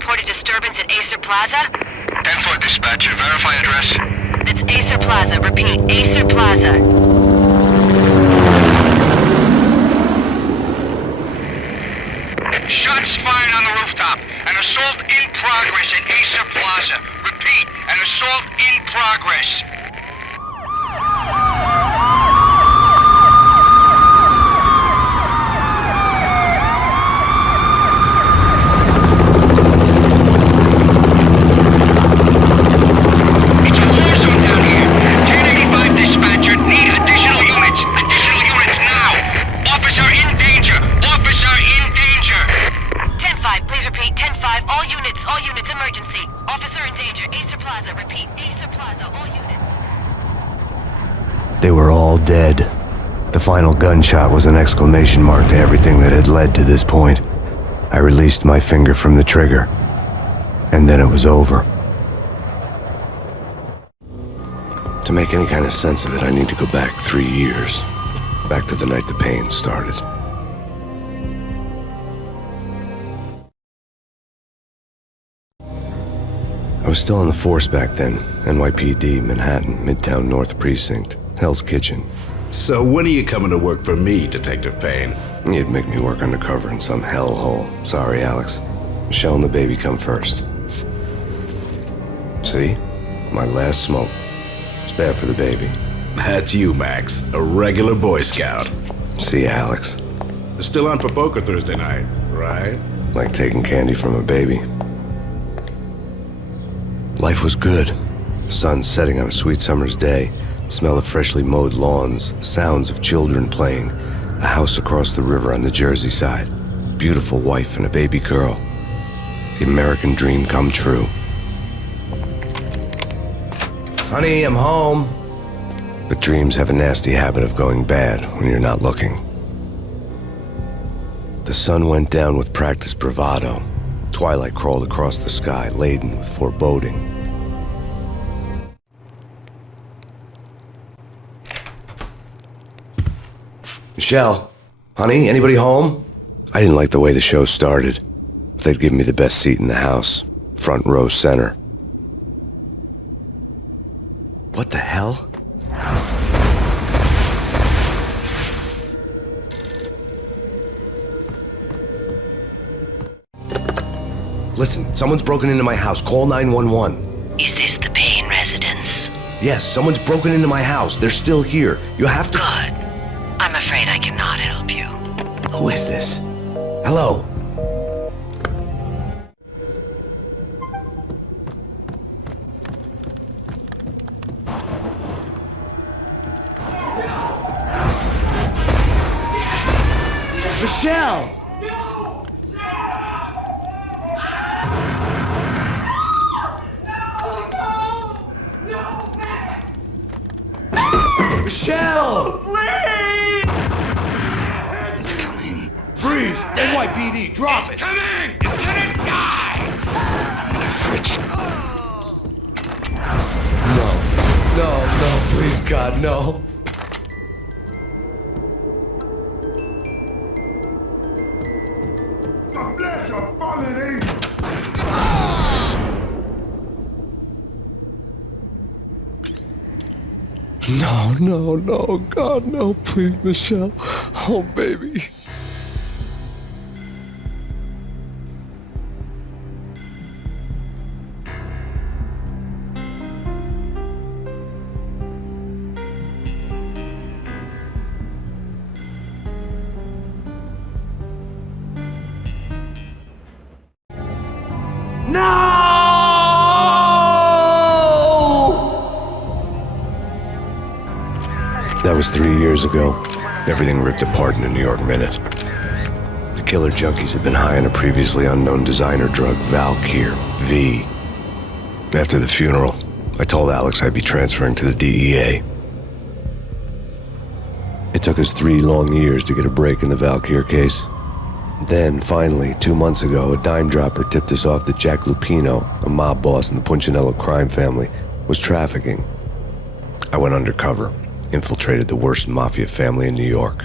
reported disturbance at Acer Plaza? 10-4 dispatcher, verify address. It's Acer Plaza. Repeat, Acer Plaza. Shots fired on the rooftop. An assault in progress at Acer Plaza. Repeat, an assault in progress. It's a war zone down here. 1085 dispatcher, need additional units. Additional units now. Officer in danger. Officer in danger. 10-5, please repeat. 10-5, all units, emergency. Officer in danger, Acer Plaza. Repeat, Acer Plaza, all units. They were all dead. The final gunshot was an exclamation mark to everything that had led to this point. I released my finger from the trigger, and then it was over. To make any kind of sense of it, I need to go back 3 years. Back to the night the pain started. I was still on the force back then. NYPD, Manhattan, Midtown North Precinct, Hell's Kitchen. So when are you coming to work for me, Detective Payne? You'd make me work undercover in some hellhole. Sorry, Alex. Michelle and the baby come first. See? My last smoke. It's bad for the baby. That's you, Max. A regular Boy Scout. See, Alex. Still on for poker Thursday night, right? Like taking candy from a baby. Life was good. The sun setting on a sweet summer's day. The smell of freshly mowed lawns. The sounds of children playing. A house across the river on the Jersey side. Beautiful wife and a baby girl. The American dream come true. Honey, I'm home. But dreams have a nasty habit of going bad when you're not looking. The sun went down with practiced bravado. Twilight crawled across the sky, laden with foreboding. Michelle, honey, anybody home? I didn't like the way the show started. They'd give me the best seat in the house, front row center. What the hell? Listen, someone's broken into my house. Call 911. Is this the Payne residence? Yes, someone's broken into my house. They're still here. You have to... Good. I'm afraid I cannot help you. Who is this? Hello? Michelle! Michelle! Please! It's coming. Freeze! NYPD, drop it! Coming! Let it die! No, please God, no. The flesh of fallen angels! No, God, no, please, Michelle. Oh, baby. That was 3 years ago. Everything ripped apart in a New York minute. The killer junkies had been high on a previously unknown designer drug, Valkyr, V. After the funeral, I told Alex I'd be transferring to the DEA. It took us 3 long years to get a break in the Valkyr case. Then, finally, 2 months ago, a dime dropper tipped us off that Jack Lupino, a mob boss in the Punchinello crime family, was trafficking. I went undercover. Infiltrated the worst mafia family in New York.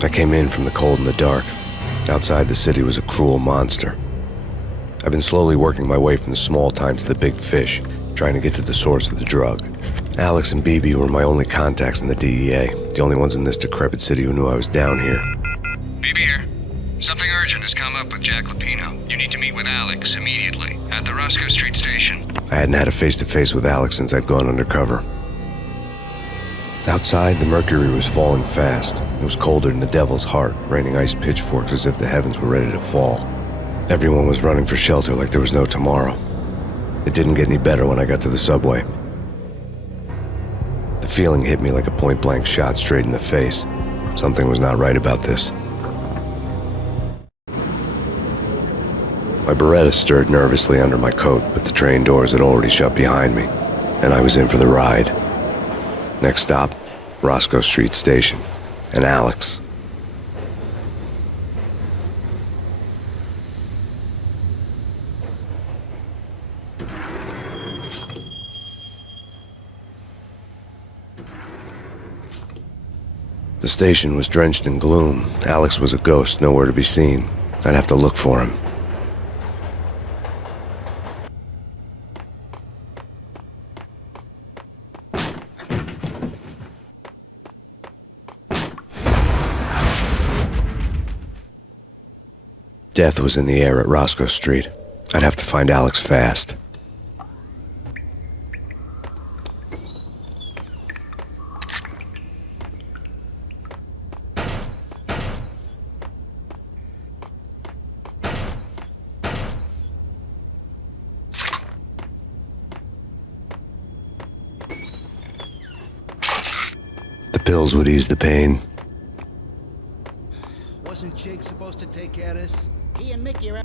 I came in from the cold and the dark. Outside the city was a cruel monster. I've been slowly working my way from the small time to the big fish, trying to get to the source of the drug. Alex and BB were my only contacts in the DEA, the only ones in this decrepit city who knew I was down here. BB here. Something urgent has come up with Jack Lupino. You need to meet with Alex immediately at the Roscoe Street station. I hadn't had a face-to-face with Alex since I'd gone undercover. Outside, the mercury was falling fast. It was colder than the devil's heart, raining ice pitchforks as if the heavens were ready to fall. Everyone was running for shelter like there was no tomorrow. It didn't get any better when I got to the subway. The feeling hit me like a point-blank shot straight in the face. Something was not right about this. My Beretta stirred nervously under my coat, but the train doors had already shut behind me, and I was in for the ride. Next stop, Roscoe Street Station, and Alex. The station was drenched in gloom. Alex was a ghost, nowhere to be seen. I'd have to look for him. Death was in the air at Roscoe Street. I'd have to find Alex fast. The pills would ease the pain. Wasn't Jake supposed to take care of this? He and Mickey are...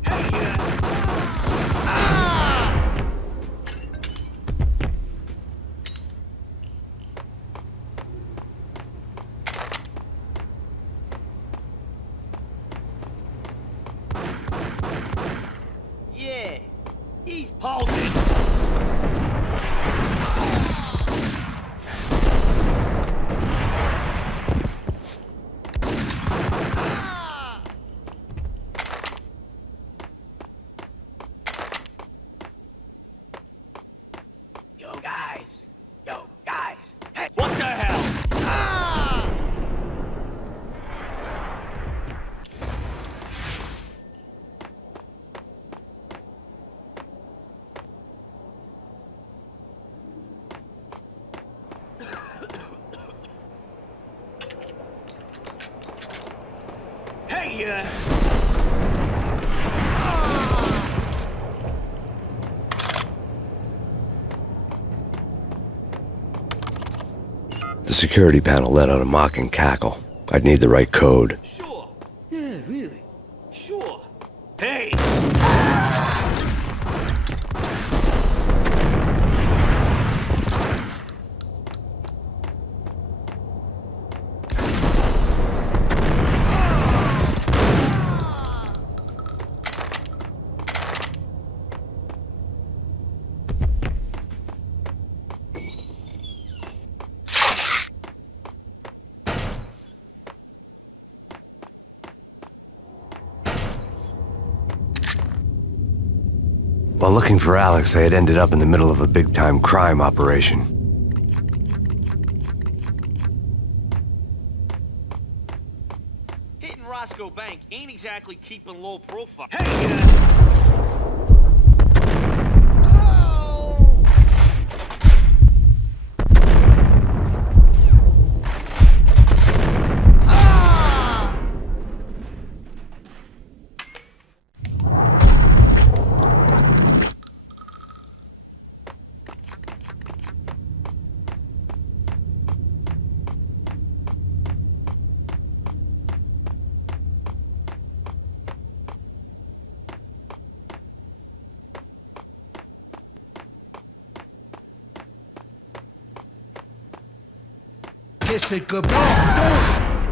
Yeah, he's holding. Yo guys, hey, what the hell? Hey, The security panel let out a mocking cackle. I'd need the right code. Sure. Yeah, really. Sure. Hey! While looking for Alex, I had ended up in the middle of a big-time crime operation. Hitting Roscoe Bank ain't exactly keeping low profile. Hey! Kiss it goodbye.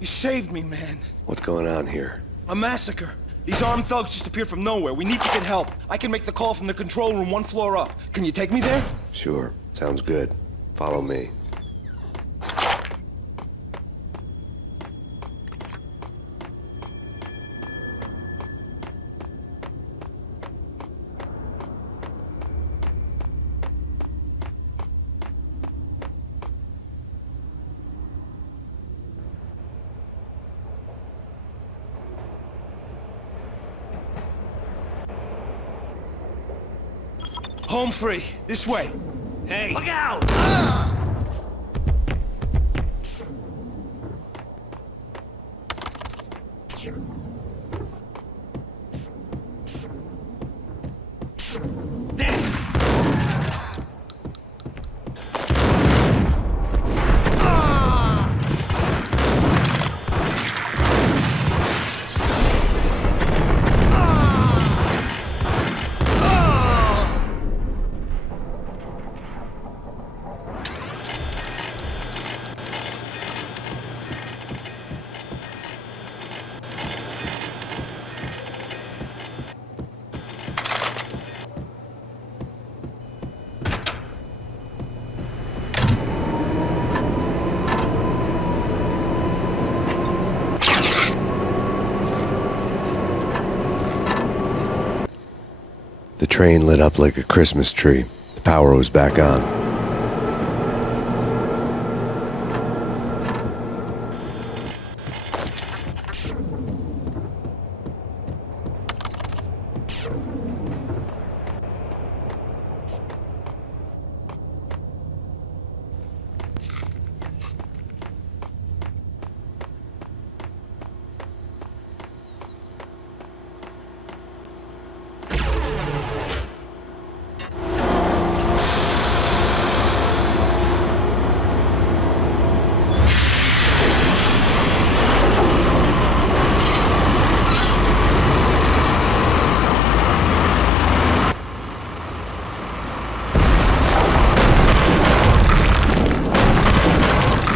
You saved me, man. What's going on here? A massacre. These armed thugs just appeared from nowhere. We need to get help. I can make the call from the control room 1 floor up. Can you take me there? Sure, sounds good. Follow me. Home free. This way. Hey! Look out! The train lit up like a Christmas tree. The power was back on.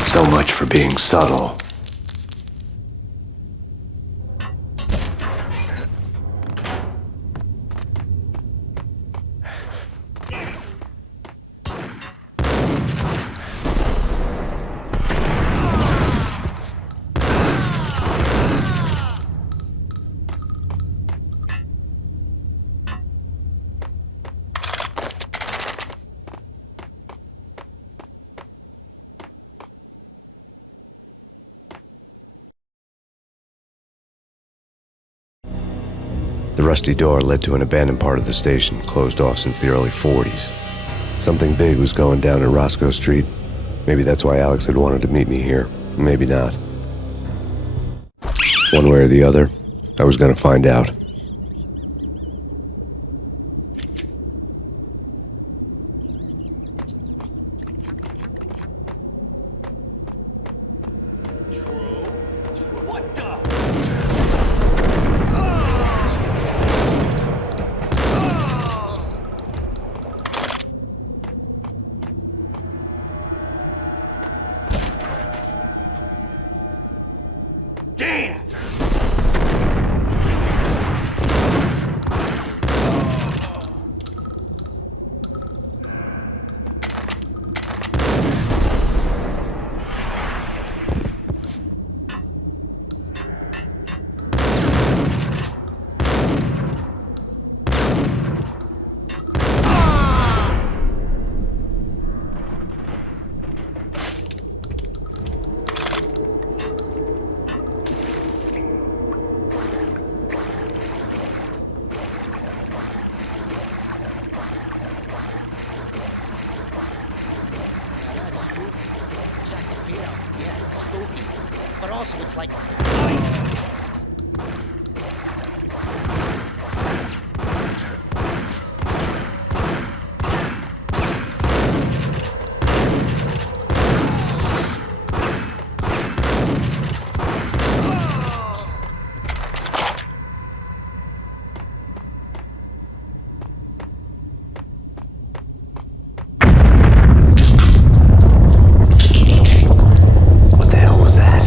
So much for being subtle. The rusty door led to an abandoned part of the station, closed off since the early 40s. Something big was going down in Roscoe Street. Maybe that's why Alex had wanted to meet me here. Maybe not. One way or the other, I was gonna find out. What the? Damn! But also it's like... What the hell was that?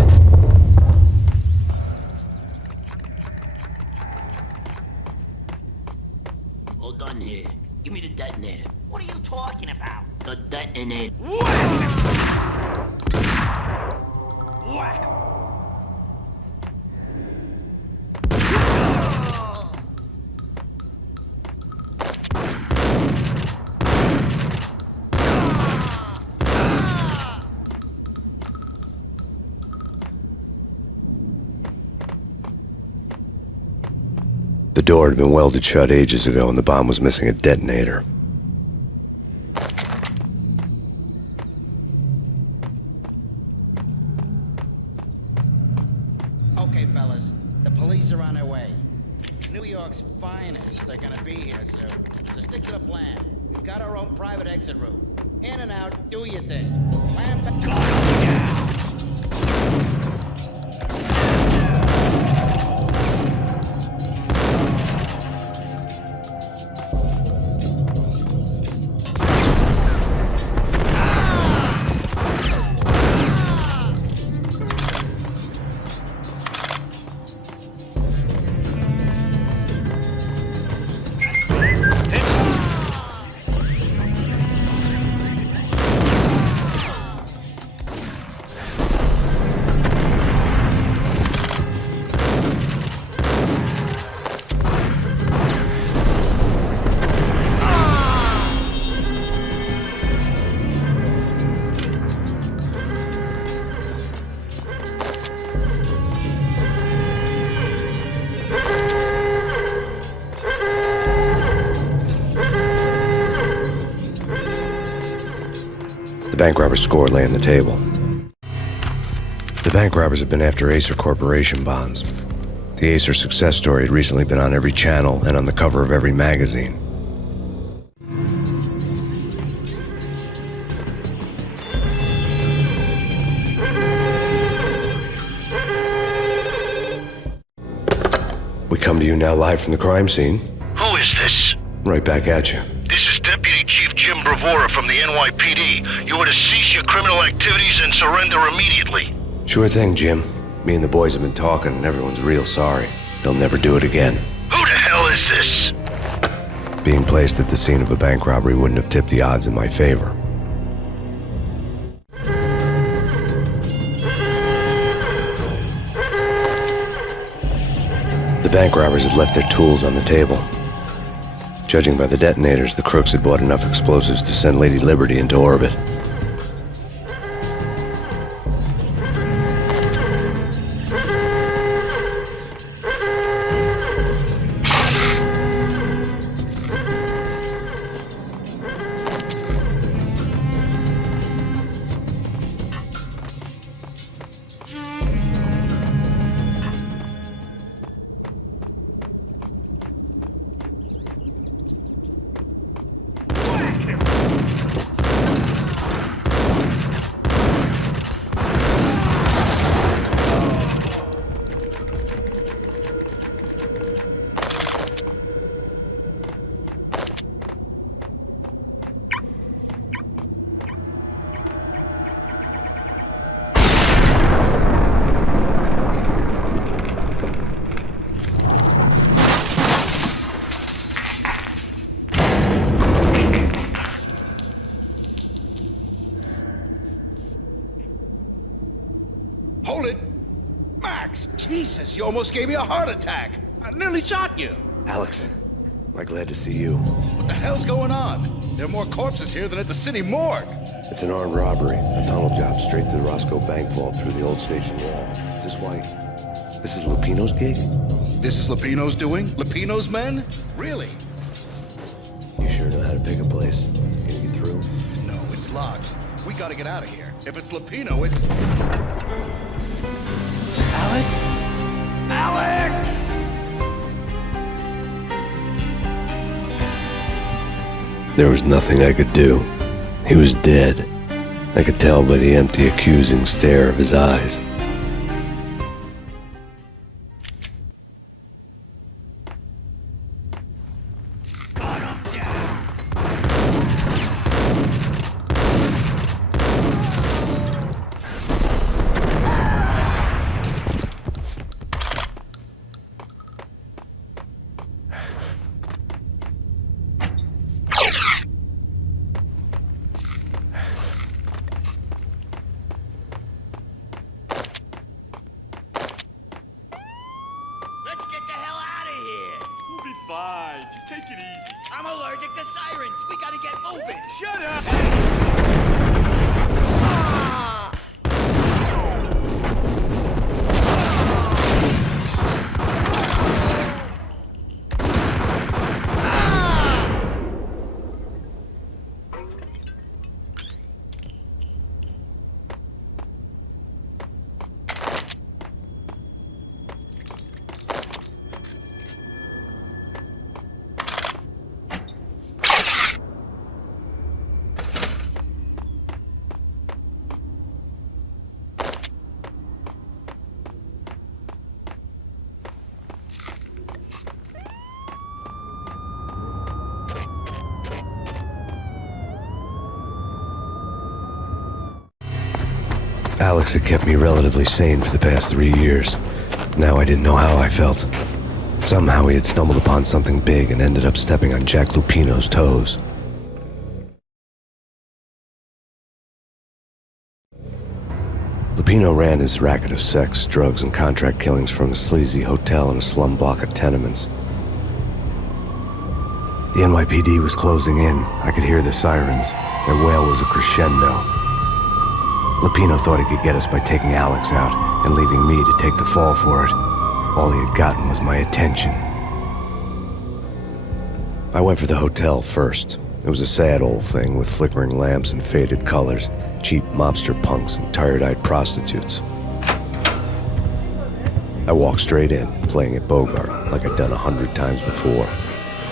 detonate. Whack! The door had been welded shut ages ago and the bomb was missing a detonator. Okay, fellas, the police are on their way. New York's finest are gonna be here soon. So stick to the plan. We've got our own private exit route. In and out, do your thing. Plan The bank robber's score lay on the table. The bank robbers had been after Acer Corporation bonds. The Acer success story had recently been on every channel and on the cover of every magazine. We come to you now live from the crime scene. Who is this? Right back at you. This is Deputy Chief Jim Bravura from the NYPD. You are to cease your criminal activities and surrender immediately. Sure thing, Jim. Me and the boys have been talking and everyone's real sorry. They'll never do it again. Who the hell is this? Being placed at the scene of a bank robbery wouldn't have tipped the odds in my favor. The bank robbers had left their tools on the table. Judging by the detonators, the crooks had bought enough explosives to send Lady Liberty into orbit. Hold it! Max! Jesus, you almost gave me a heart attack! I nearly shot you! Alex, I'm glad to see you. What the hell's going on? There are more corpses here than at the city morgue! It's an armed robbery, a tunnel job straight to the Roscoe Bank vault through the old station wall. Is this why? This is Lupino's gig? This is Lupino's doing? Lupino's men? Really? You sure know how to pick a place. Can you get through? No, it's locked. We gotta get out of here. If it's Lupino, it's... Alex? Alex! There was nothing I could do. He was dead. I could tell by the empty, accusing stare of his eyes. Check the sirens. We gotta get moving. Shut up! Alex had kept me relatively sane for the past 3 years. Now I didn't know how I felt. Somehow he had stumbled upon something big and ended up stepping on Jack Lupino's toes. Lupino ran his racket of sex, drugs, and contract killings from a sleazy hotel in a slum block of tenements. The NYPD was closing in. I could hear the sirens. Their wail was a crescendo. Lupino thought he could get us by taking Alex out and leaving me to take the fall for it. All he had gotten was my attention. I went for the hotel first. It was a sad old thing with flickering lamps and faded colors, cheap mobster punks and tired-eyed prostitutes. I walked straight in, playing at Bogart, like I'd done 100 times before.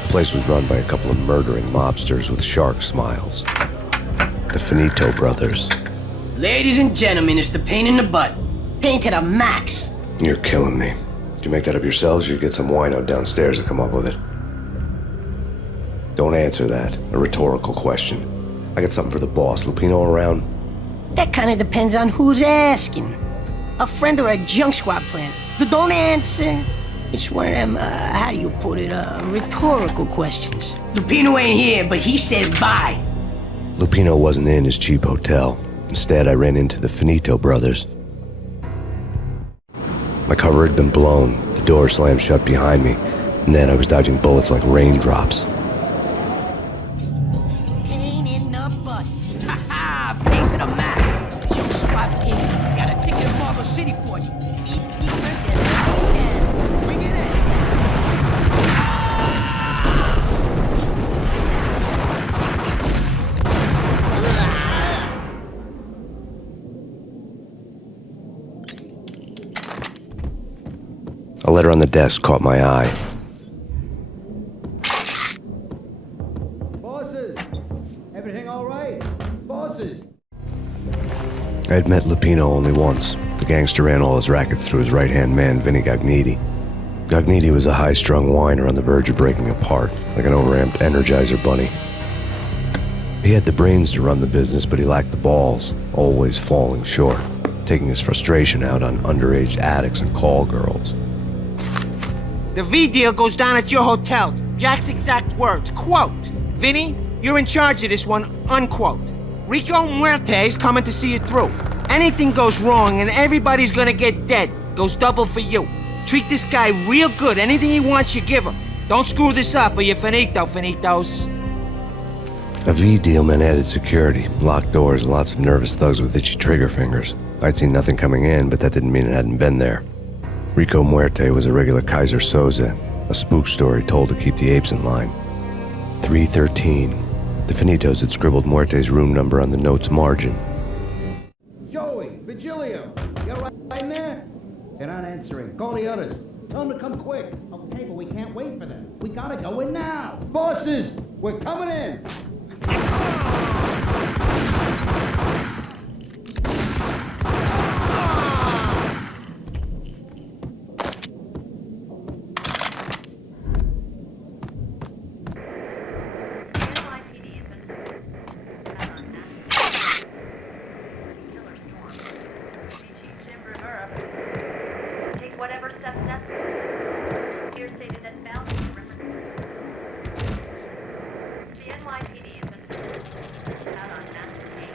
The place was run by a couple of murdering mobsters with shark smiles. The Finito brothers. Ladies and gentlemen, it's the pain in the butt. Pain to the max. You're killing me. Did you make that up yourselves, or you get some wino downstairs to come up with it? Don't answer that. A rhetorical question. I got something for the boss. Lupino around? That kind of depends on who's asking. A friend or a junk squad plan. Don't answer. It's one of them, how do you put it, rhetorical questions. Lupino ain't here, but he said bye. Lupino wasn't in his cheap hotel. Instead, I ran into the Finito brothers. My cover had been blown, the door slammed shut behind me, and then I was dodging bullets like raindrops. Pain in the butt. Ha ha! Pain to the max. Junk squad pain. Got a ticket to Marble City for you. Eat birthday. Bring it in. A letter on the desk caught my eye. Bosses! Everything all right? Bosses! I had met Lupino only once. The gangster ran all his rackets through his right-hand man, Vinny Gagniti. Gagniti was a high-strung whiner on the verge of breaking apart, like an overamped Energizer bunny. He had the brains to run the business, but he lacked the balls, always falling short, taking his frustration out on underage addicts and call girls. The V deal goes down at your hotel. Jack's exact words, quote, "Vinny, you're in charge of this one," unquote. Rico Muerte's coming to see it through. Anything goes wrong and everybody's gonna get dead. Goes double for you. Treat this guy real good. Anything he wants, you give him. Don't screw this up or you're finito, finitos. A V deal meant added security, locked doors, and lots of nervous thugs with itchy trigger fingers. I'd seen nothing coming in, but that didn't mean it hadn't been there. Rico Muerte was a regular Kaiser Soze, a spook story told to keep the apes in line. 313. The Finitos had scribbled Muerte's room number on the note's margin. Joey, Vigilio, you're right in there? They're not answering. Call the others. Tell them to come quick. Okay, but we can't wait for them. We gotta go in now. Bosses, we're coming in. Take whatever steps necessary. Here stated that Valkyrie represents the NYPD has been out on MAXPAYNE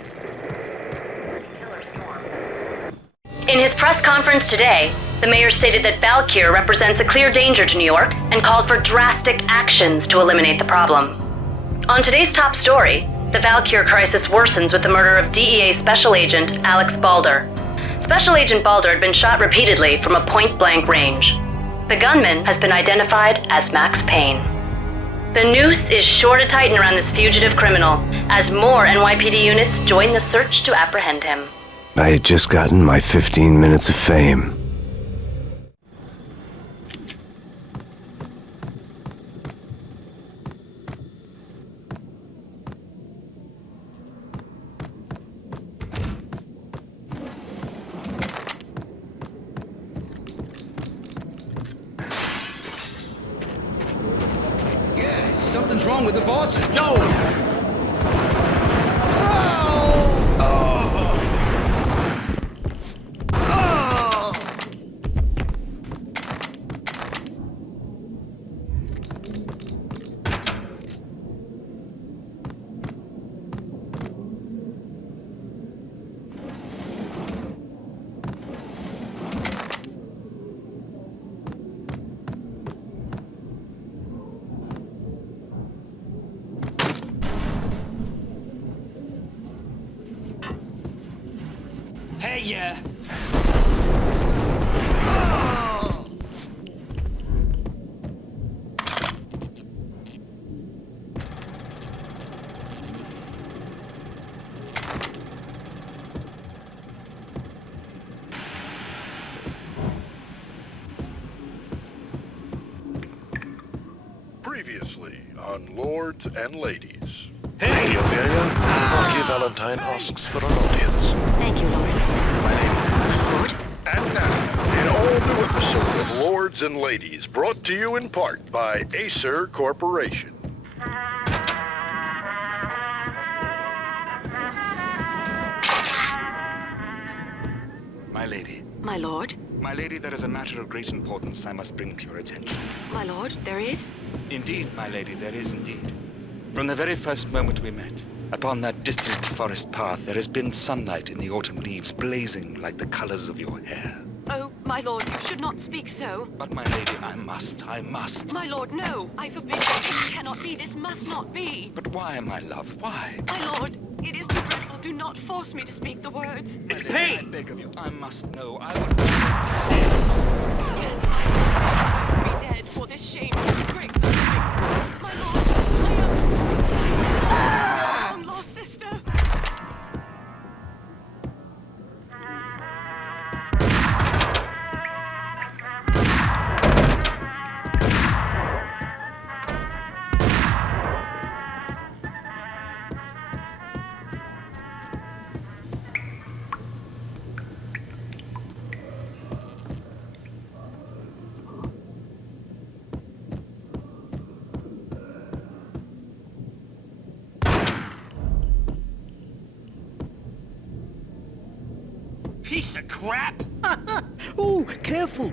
killer storm. In his press conference today, the mayor stated that Valkyrie represents a clear danger to New York and called for drastic actions to eliminate the problem. On today's top story, the Valkyr crisis worsens with the murder of DEA Special Agent Alex Balder. Special Agent Balder had been shot repeatedly from a point-blank range. The gunman has been identified as Max Payne. The noose is sure to tighten around this fugitive criminal as more NYPD units join the search to apprehend him. I had just gotten my 15 minutes of fame. Something's wrong with the boss. No! Hey, yeah. Previously on Lords and Ladies. Hey! Ophelia, Marquis Valentine asks for an audience. Thank you, Lawrence. My name. Lord? And now, an all-new episode of Lords and Ladies, brought to you in part by Acer Corporation. My lady. My lord? My lady, there is a matter of great importance I must bring to your attention. My lord, there is? Indeed, my lady, there is indeed. From the very first moment we met, upon that distant forest path, there has been sunlight in the autumn leaves blazing like the colors of your hair. Oh, my lord, you should not speak so. But my lady, I must. My lord, no. I forbid you. This cannot be. This must not be. But why, my love, why? My lord, it is too dreadful. Do not force me to speak the words. It's Payne! I beg of you, I must know. I would... Yes, I would be dead for this shame to break the living. My lord, I am... lost sister. Piece of crap! Ooh, careful.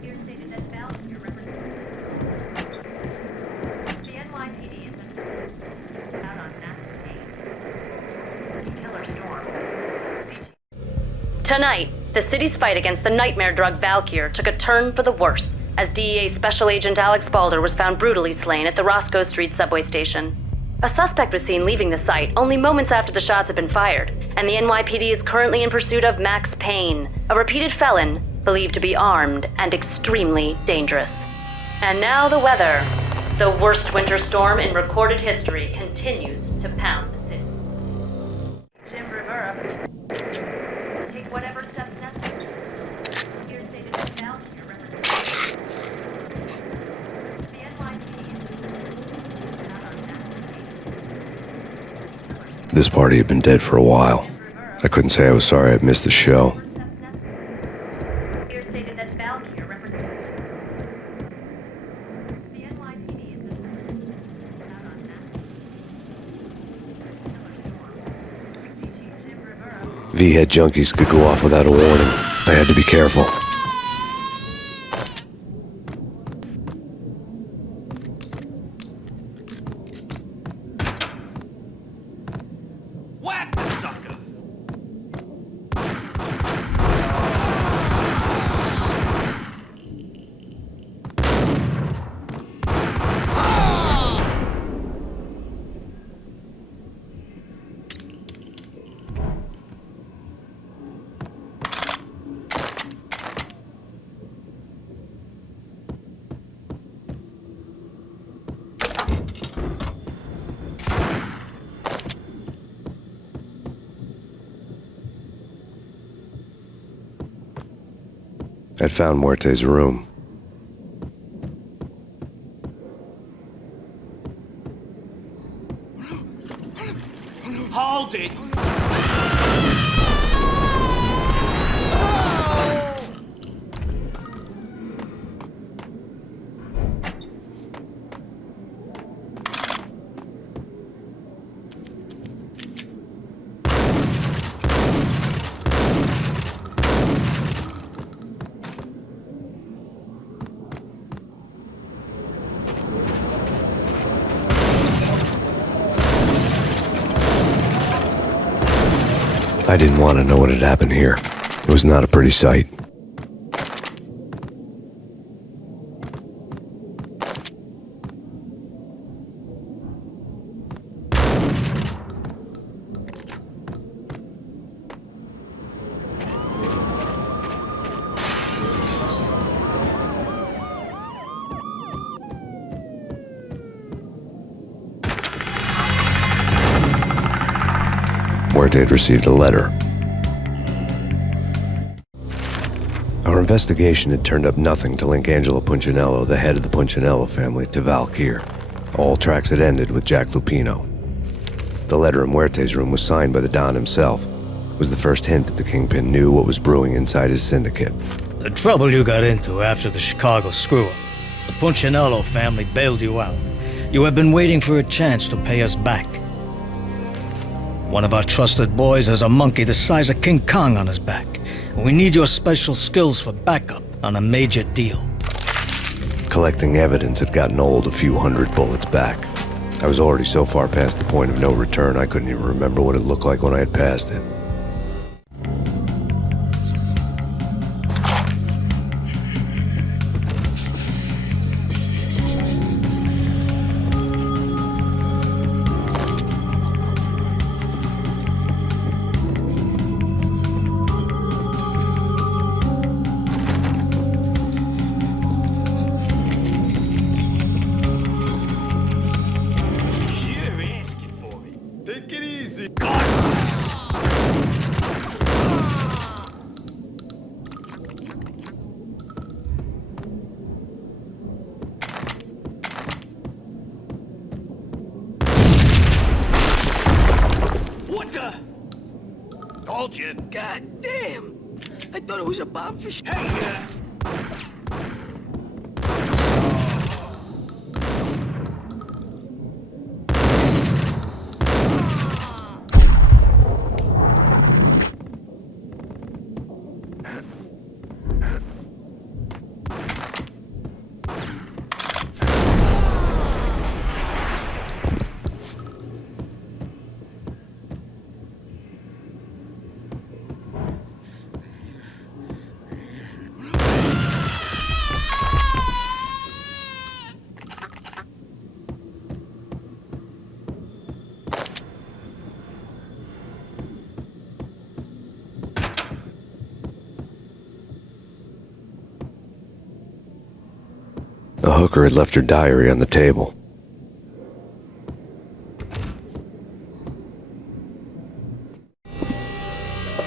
Here stated that Valkyr represents the NYPD has been out on MAXPAYNE. Killer storm. Tonight, the city's fight against the nightmare drug Valkyr took a turn for the worse as DEA Special Agent Alex Balder was found brutally slain at the Roscoe Street subway station. A suspect was seen leaving the site only moments after the shots had been fired, and the NYPD is currently in pursuit of Max Payne, a repeated felon believed to be armed and extremely dangerous. And now the weather. The worst winter storm in recorded history continues to pound the city. Jim Rivera, take whatever steps necessary. Here stated that Valkyr represents the NYPD is out on MAXPAYNE. This party had been dead for a while. I couldn't say I was sorry I'd missed the show. Here stated that Valkyr represents the NYPD is out on MAXPAYNE. V-head junkies could go off without a warning. I had to be careful. I'd found Muerte's room. Hold it! I didn't want to know what had happened here. It was not a pretty sight. Muerte had received a letter. Our investigation had turned up nothing to link Angelo Punchinello, the head of the Punchinello family, to Valkyr. All tracks had ended with Jack Lupino. The letter in Muerte's room was signed by the Don himself. It was the first hint that the Kingpin knew what was brewing inside his syndicate. The trouble you got into after the Chicago screw-up. The Punchinello family bailed you out. You have been waiting for a chance to pay us back. One of our trusted boys has a monkey the size of King Kong on his back. We need your special skills for backup on a major deal. Collecting evidence had gotten old a few hundred bullets back. I was already so far past the point of no return I couldn't even remember what it looked like when I had passed it. Told you. God damn. I thought it was a bomb for Hey, The hooker had left her diary on the table.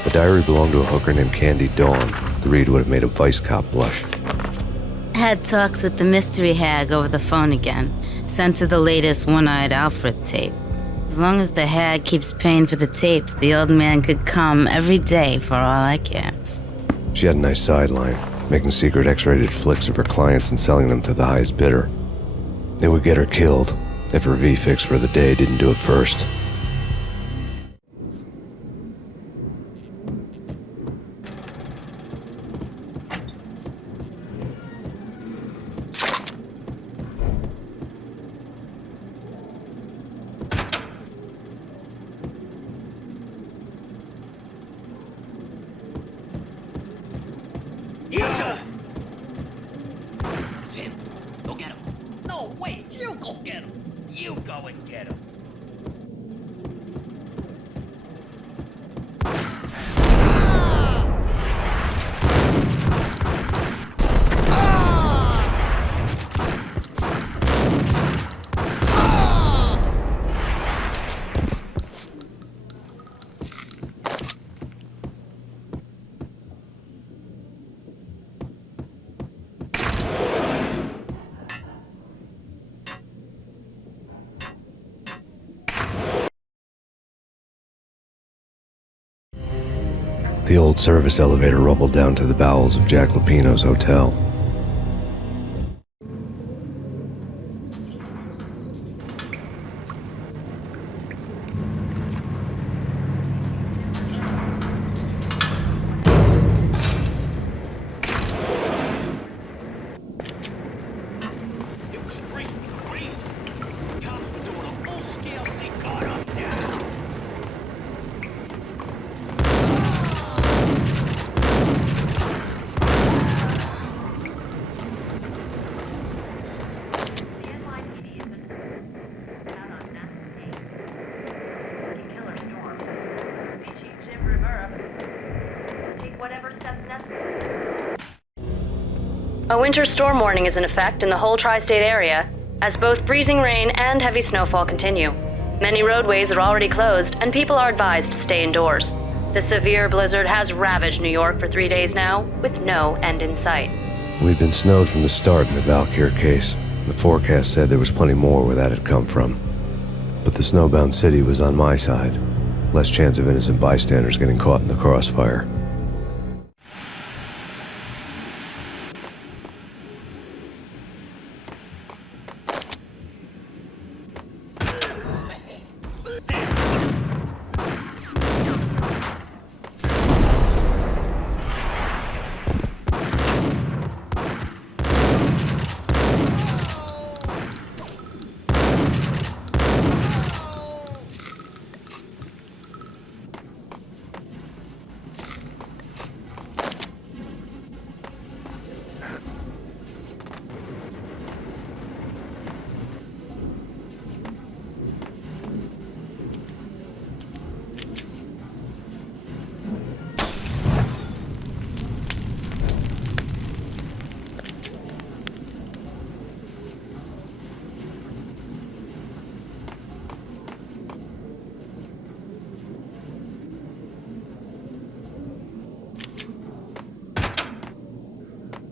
The diary belonged to a hooker named Candy Dawn. The read would have made a vice cop blush. Had talks with the mystery hag over the phone again. Sent her the latest One-Eyed Alfred tape. As long as the hag keeps paying for the tapes, the old man could come every day for all I care. She had a nice sideline, making secret X-rated flicks of her clients and selling them to the highest bidder. It would get her killed if her V-fix for the day didn't do it first. Tim, go get him. No, wait, you go get him. You go and get him. The old service elevator rumbled down to the bowels of Jack Lupino's hotel. It was freaking crazy. Cops were doing a full-scale guard up there. The NYPD has been out on massive Payne. Killer storm. Be Chief Jim Rivera. Take whatever steps necessary. A winter storm warning is in effect in the whole tri-state area, as both freezing rain and heavy snowfall continue. Many roadways are already closed, and people are advised to stay indoors. The severe blizzard has ravaged New York for 3 days now, with no end in sight. We'd been snowed from the start in the Valkyr case. The forecast said there was plenty more where that had come from. But the snowbound city was on my side. Less chance of innocent bystanders getting caught in the crossfire.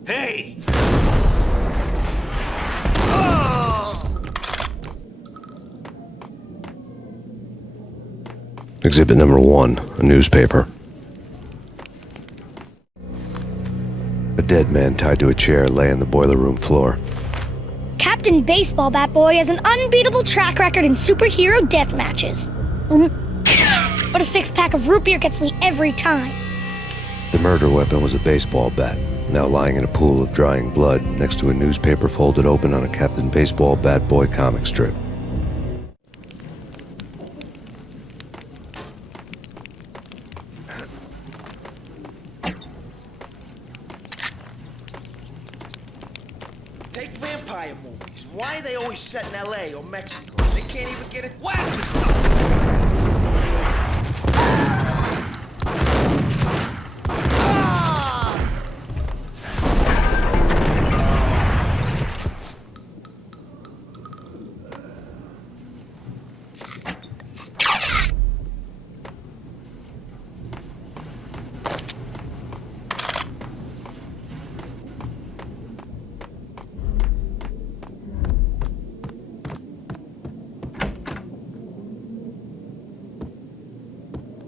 Hey! Exhibit number 1, a newspaper. A dead man tied to a chair lay on the boiler room floor. Captain Baseball Bat Boy has an unbeatable track record in superhero death matches. But a 6-pack of root beer gets me every time. The murder weapon was a baseball bat, now lying in a pool of drying blood next to a newspaper folded open on a Captain Baseball Bat Boy comic strip. Take vampire movies. Why are they always set in LA or Mexico? They can't even get it whacked or something.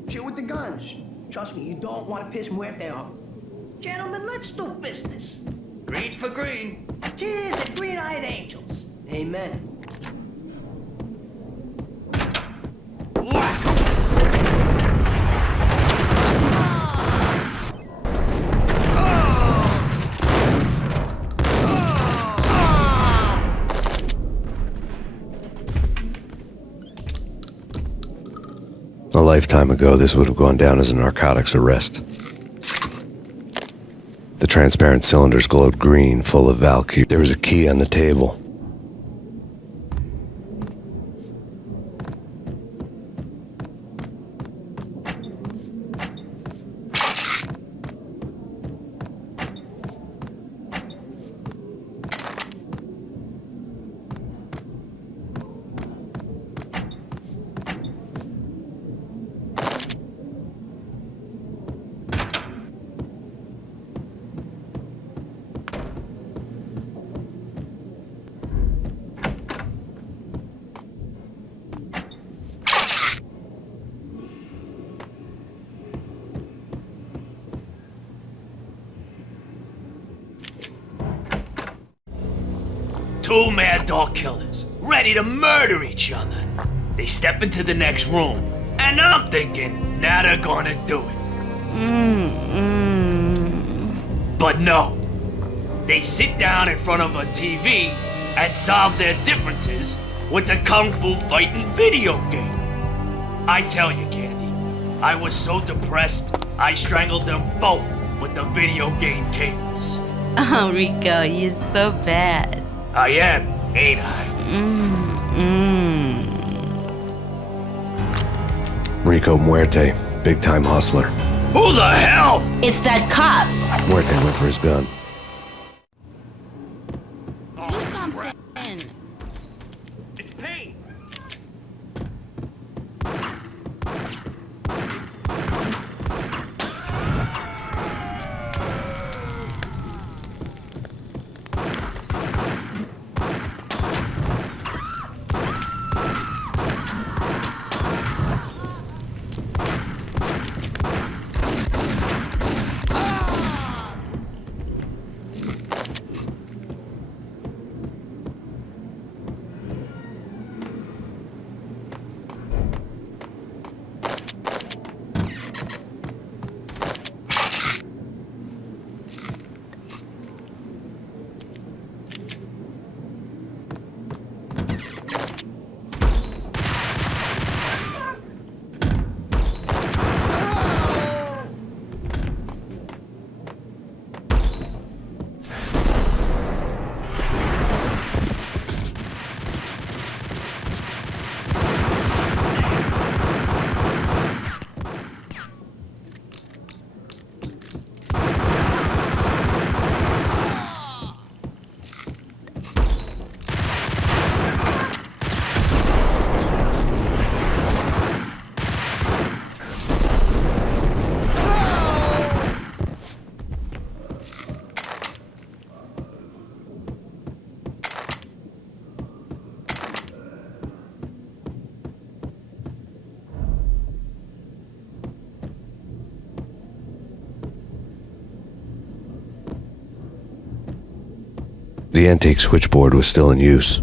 Chill with the guns. Trust me, you don't want to piss Muerte off. Gentlemen, let's do business. Green for green. Cheers to green-eyed angels. Amen. Whack! A lifetime ago, this would have gone down as a narcotics arrest. The transparent cylinders glowed green, full of Valkyr. There was a key on the table. Two mad dog killers, ready to murder each other. They step into the next room, and I'm thinking, now they're gonna do it. But no. They sit down in front of a TV and solve their differences with the Kung Fu fighting video game. I tell you, Candy, I was so depressed, I strangled them both with the video game cables. Oh, Rico, you're so bad. I am, ain't I? Rico Muerte, big-time hustler. Who the hell? It's that cop. Muerte went for his gun. Do something. It's Payne. The antique switchboard was still in use.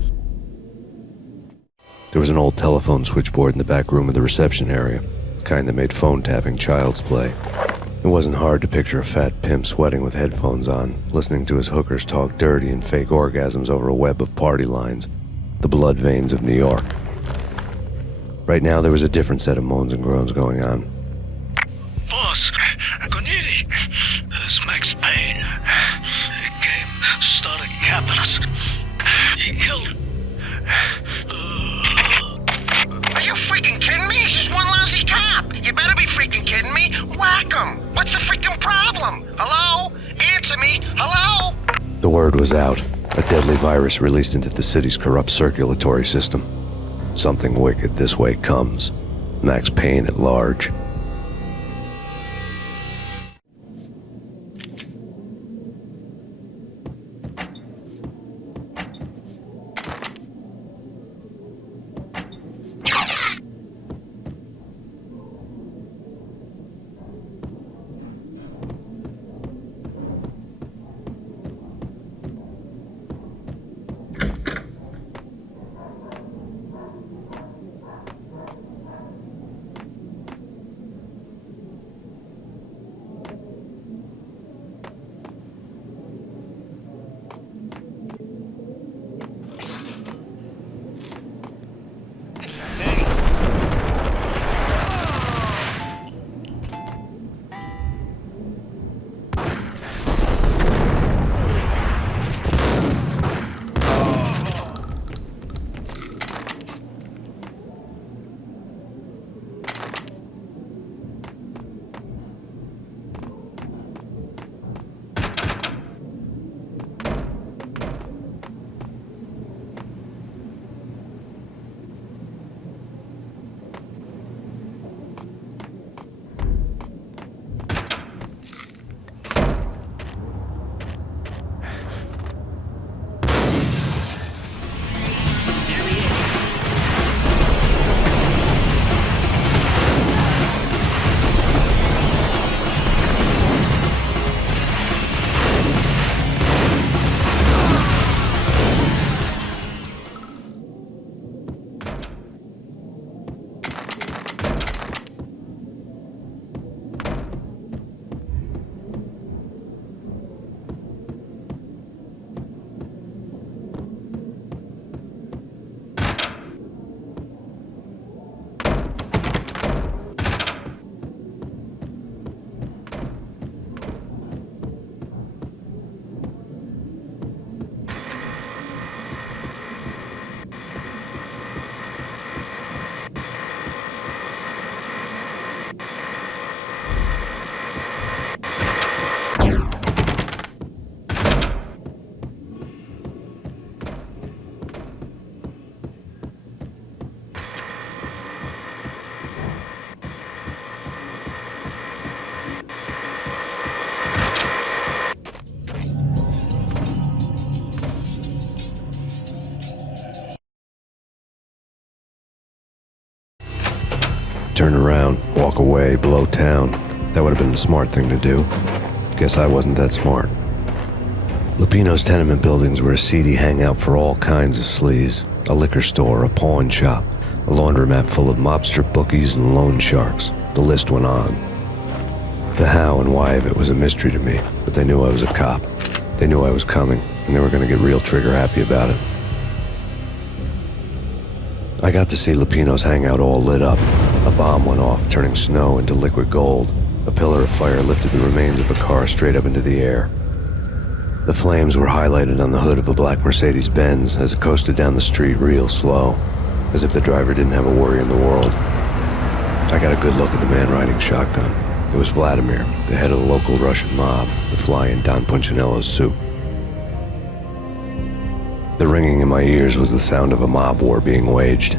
There was an old telephone switchboard in the back room of the reception area, the kind that made phone tapping child's play. It wasn't hard to picture a fat pimp sweating with headphones on, listening to his hookers talk dirty and fake orgasms over a web of party lines, the blood veins of New York. Right now there was a different set of moans and groans going on. Boss, Corneli, it's Max Payne. He came, started capping us. He killed him. Are you freaking kidding me? He's just one lousy cop. You better be freaking kidding me. Whack him. What's the freaking problem? Hello? Answer me. Hello? The word was out. A deadly virus released into the city's corrupt circulatory system. Something wicked this way comes. Max Payne at large. turn around, walk away, blow town. That would have been the smart thing to do. Guess I wasn't that smart. Lupino's tenement buildings were a seedy hangout for all kinds of sleaze. A liquor store, a pawn shop, a laundromat full of mobster bookies and loan sharks. The list went on. The how and why of it was a mystery to me, but they knew I was a cop. They knew I was coming, and they were going to get real trigger happy about it. I got to see Lupino's hangout all lit up. A bomb went off, turning snow into liquid gold. A pillar of fire lifted the remains of a car straight up into the air. The flames were highlighted on the hood of a black Mercedes-Benz as it coasted down the street real slow, as if the driver didn't have a worry in the world. I got a good look at the man riding shotgun. It was Vladimir, the head of the local Russian mob, the fly in Don Punchinello's suit. The ringing in my ears was the sound of a mob war being waged.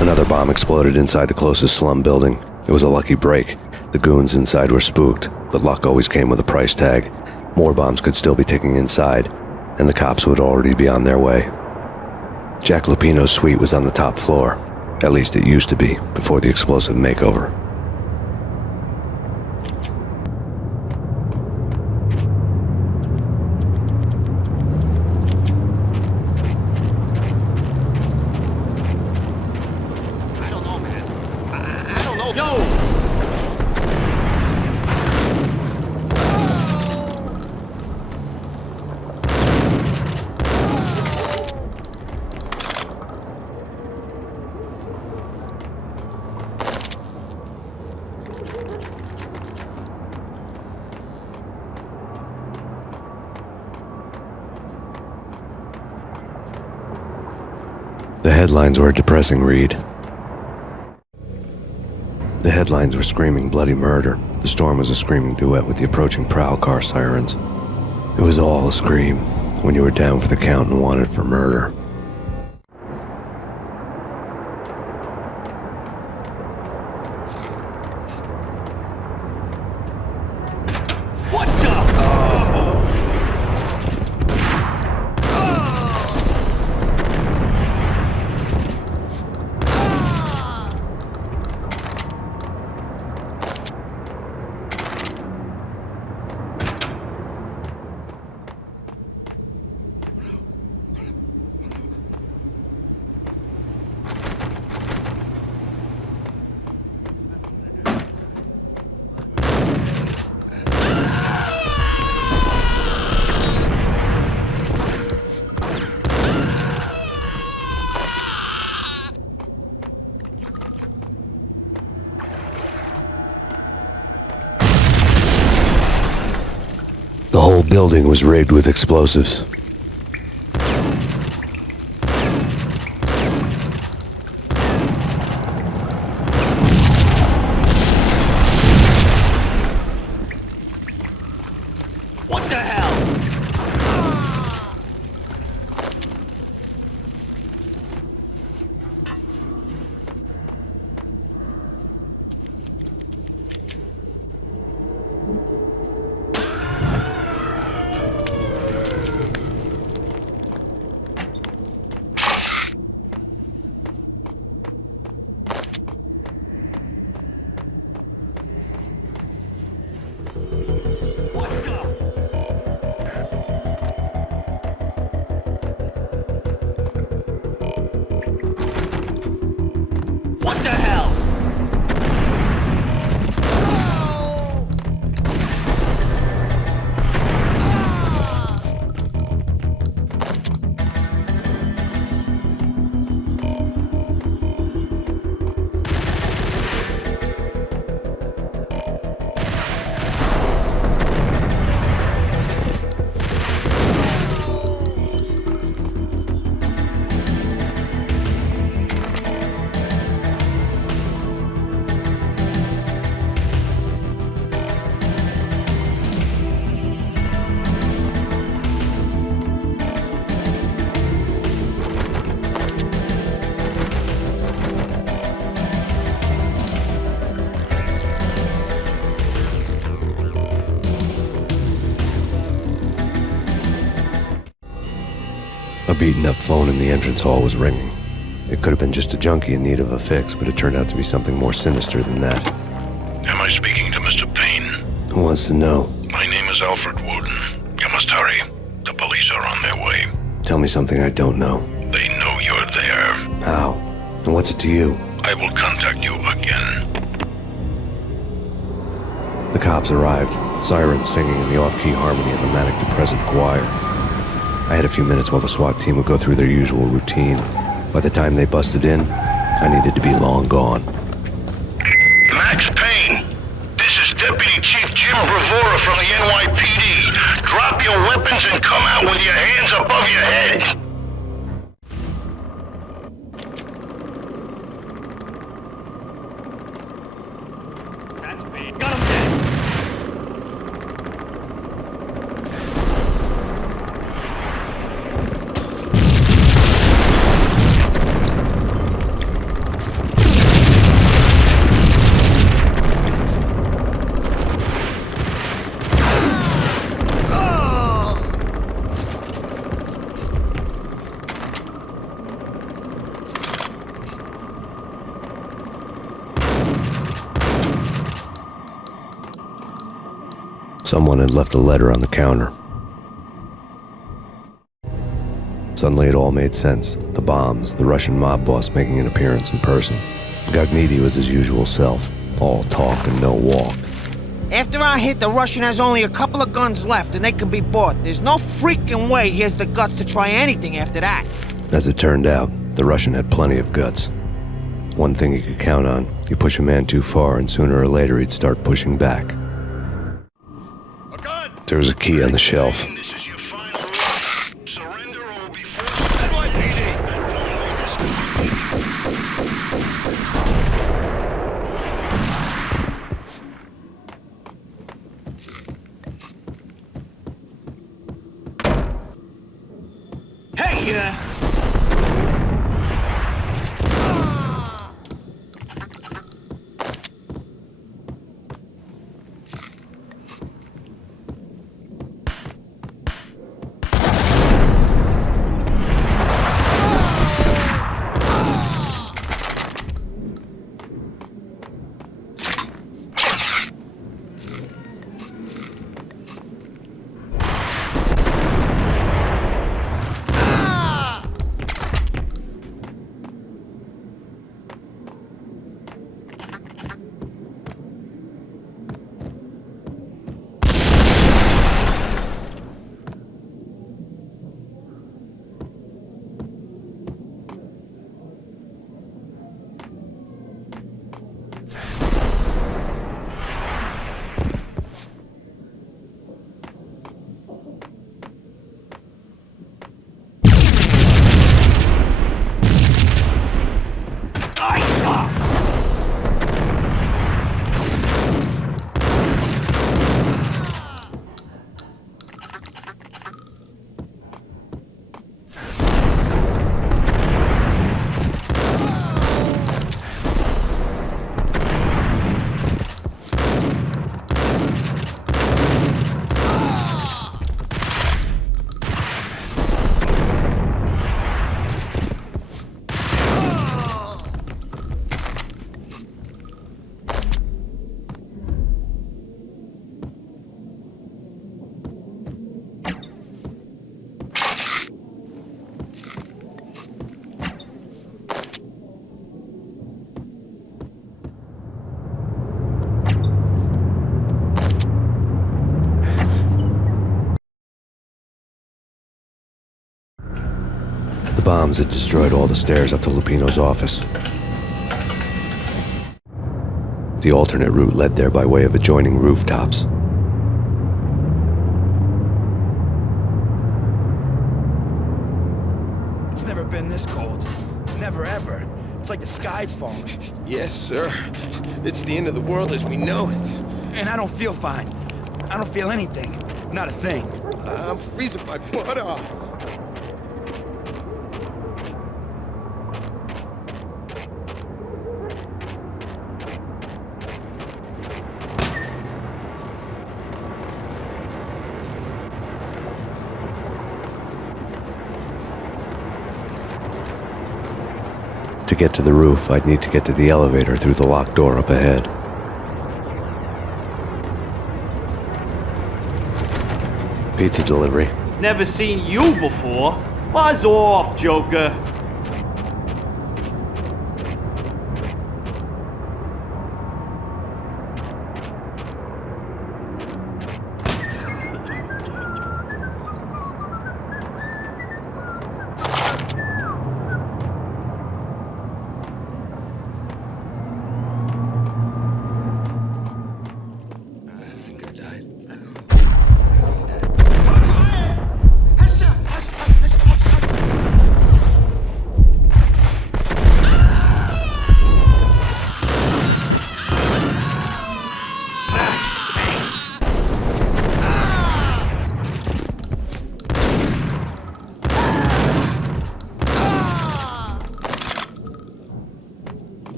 Another bomb exploded inside the closest slum building. It was a lucky break. The goons inside were spooked, but luck always came with a price tag. More bombs could still be ticking inside, and the cops would already be on their way. Jack Lupino's suite was on the top floor. At least it used to be, before the explosive makeover. The headlines were a depressing read. The headlines were screaming bloody murder. The storm was a screaming duet with the approaching prowl car sirens. It was all a scream when you were down for the count and wanted for murder. The whole building was rigged with explosives. What the hell? beaten-up phone in the entrance hall was ringing. It could have been just a junkie in need of a fix, but it turned out to be something more sinister than that. Am I speaking to Mr. Payne? Who wants to know? My name is Alfred Woden. You must hurry. The police are on their way. Tell me something I don't know. They know you're there. How? And what's it to you? I will contact you again. The cops arrived, sirens singing in the off-key harmony of a manic-depressive choir. I had a few minutes while the SWAT team would go through their usual routine. By the time they busted in, I needed to be long gone. Max Payne, this is Deputy Chief Jim Bravura from the NYPD. Drop your weapons and come out with your hands above your head. That's Payne. Got him dead. Someone had left a letter on the counter. Suddenly it all made sense. The bombs, the Russian mob boss making an appearance in person. Gagnidi was his usual self, all talk and no walk. After our hit, the Russian has only a couple of guns left and they can be bought. There's no freaking way he has the guts to try anything after that. As it turned out, the Russian had plenty of guts. One thing he could count on, you push a man too far and sooner or later he'd start pushing back. There was a key on the shelf. Hey, The bombs had destroyed all the stairs up to Lupino's office. The alternate route led there by way of adjoining rooftops. It's never been this cold. Never ever. It's like the sky's falling. Yes, sir. It's the end of the world as we know it. And I don't feel fine. I don't feel anything. Not a thing. I'm freezing my butt off. get to the roof, I'd need to get to the elevator through the locked door up ahead. Pizza delivery. Never seen you before. Buzz off, Joker.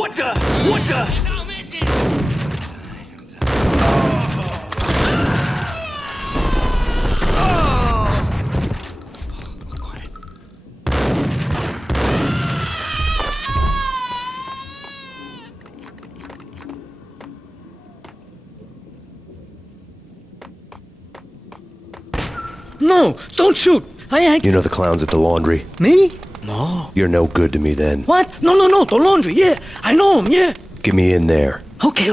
What the? No, don't shoot. You know the clowns at the laundry? Me? No. You're no good to me then. What? No, the laundry, yeah. I know him, yeah. Get me in there. Okay.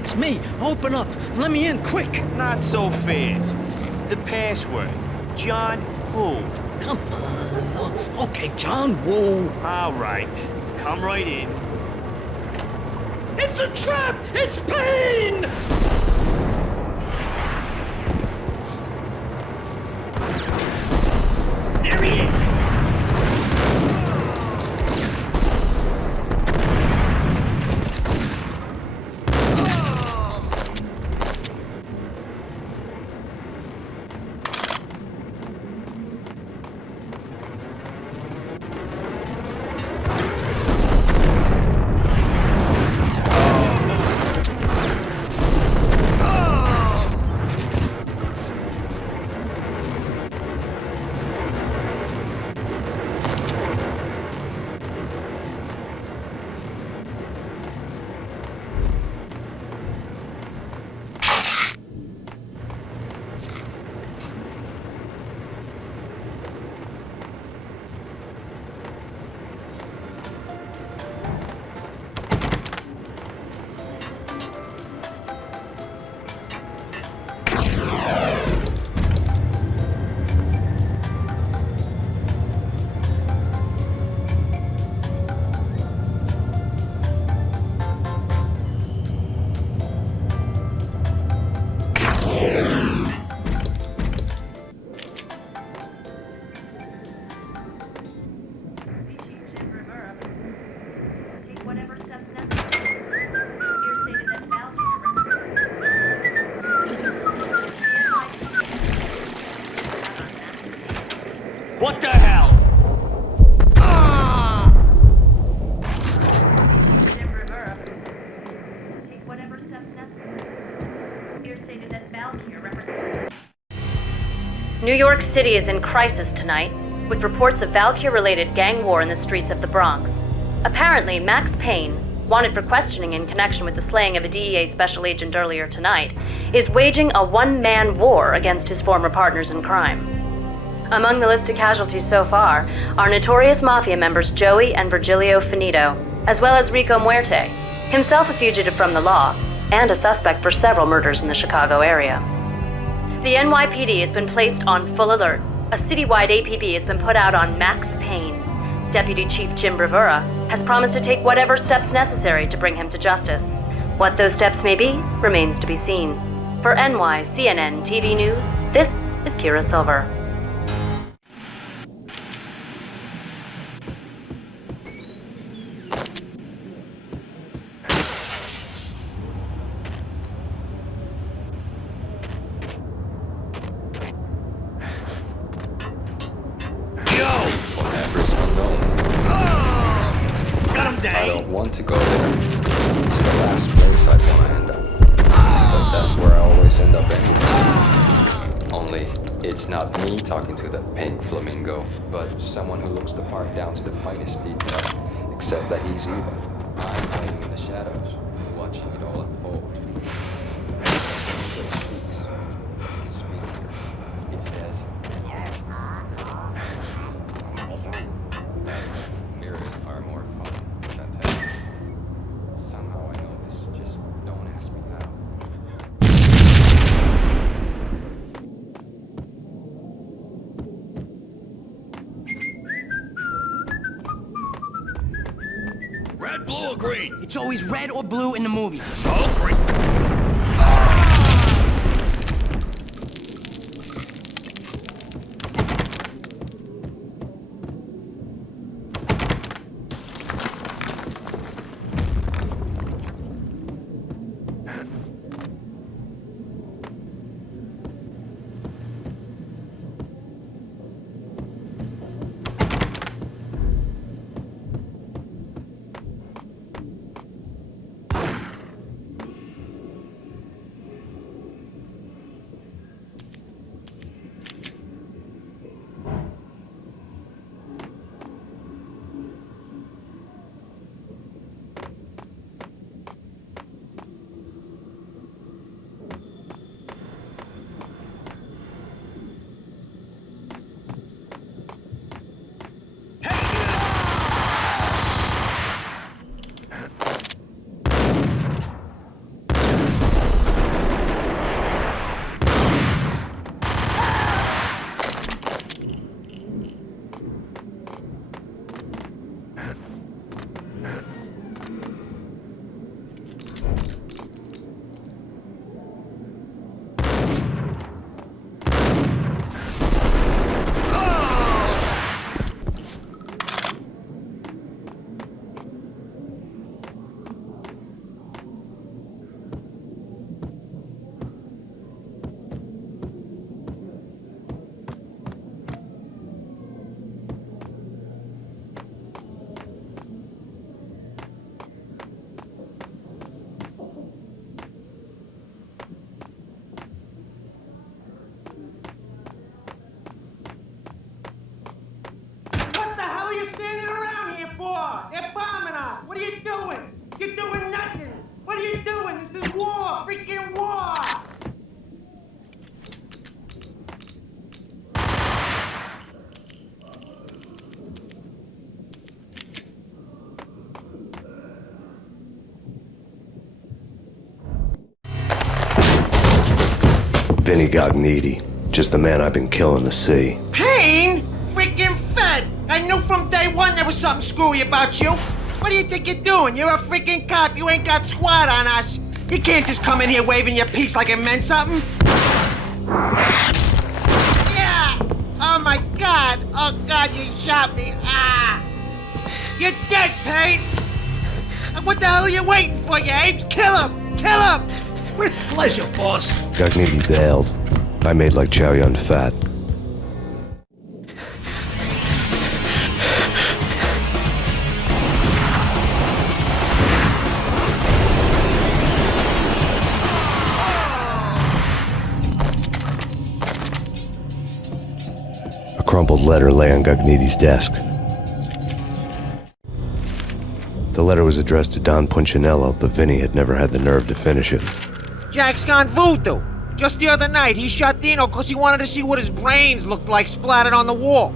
It's me. Open up. Let me in, quick. Not so fast. The password. John Woo. Come on. Okay, John Woo. All right. Come right in. It's a trap! It's Payne! There he is! What the hell? New York City is in crisis tonight, with reports of Valkyrie-related gang war in the streets of the Bronx. Apparently, Max Payne, wanted for questioning in connection with the slaying of a DEA special agent earlier tonight, is waging a one-man war against his former partners in crime. Among the list of casualties so far are notorious mafia members Joey and Virgilio Finito, as well as Rico Muerte, himself a fugitive from the law, and a suspect for several murders in the Chicago area. The NYPD has been placed on full alert. A citywide APB has been put out on MAXPAYNE. Deputy Chief Jim Bravura has promised to take whatever steps necessary to bring him to justice. What those steps may be remains to be seen. For NYCNN TV News, this is Kira Silver. I don't want to go there. It's the last place I want to end up. But that's where I always end up anyway. Only, it's not me talking to the pink flamingo, but someone who looks the part down to the finest detail. Except that he's evil. I'm hiding in the shadows, watching it all unfold. It speaks. It can speak. It says... Mirrors are more fun. Somehow I know this, just don't ask me how. Red, blue, or green? It's always red or blue in the movies. So green. They're bombing us! What are you doing? You're doing nothing! What are you doing? This is war! Freaking war! Vinny Gognitti, just the man I've been killing to see. Payne? Freaking fed! I knew from day one there was something screwy about you. What do you think you're doing? You're a freaking cop. You ain't got squat on us. You can't just come in here waving your piece like it meant something. Yeah! Oh my God! Oh God, you shot me! Ah! You're dead, Payne! And what the hell are you waiting for, you apes? Kill him! Kill him! With pleasure, boss. Gognitti bailed. I made like Chow Yun Fat. A crumpled letter lay on Gognitti's desk. The letter was addressed to Don Punchinello, but Vinny had never had the nerve to finish it. Jack's gone voodoo. Just the other night, he shot Dino because he wanted to see what his brains looked like splattered on the wall.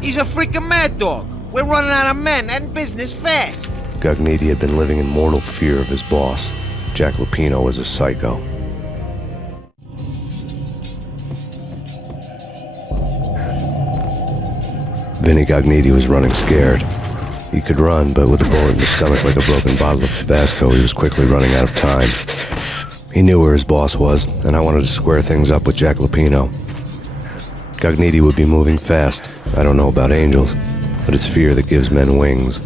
He's a freaking mad dog. We're running out of men and business fast. Gugnetti had been living in mortal fear of his boss. Jack Lupino was a psycho. Vinny Gugnetti was running scared. He could run, but with a bullet in his stomach like a broken bottle of Tabasco, he was quickly running out of time. He knew where his boss was, and I wanted to square things up with Jack Lupino. Gugnetti would be moving fast. I don't know about angels, but it's fear that gives men wings.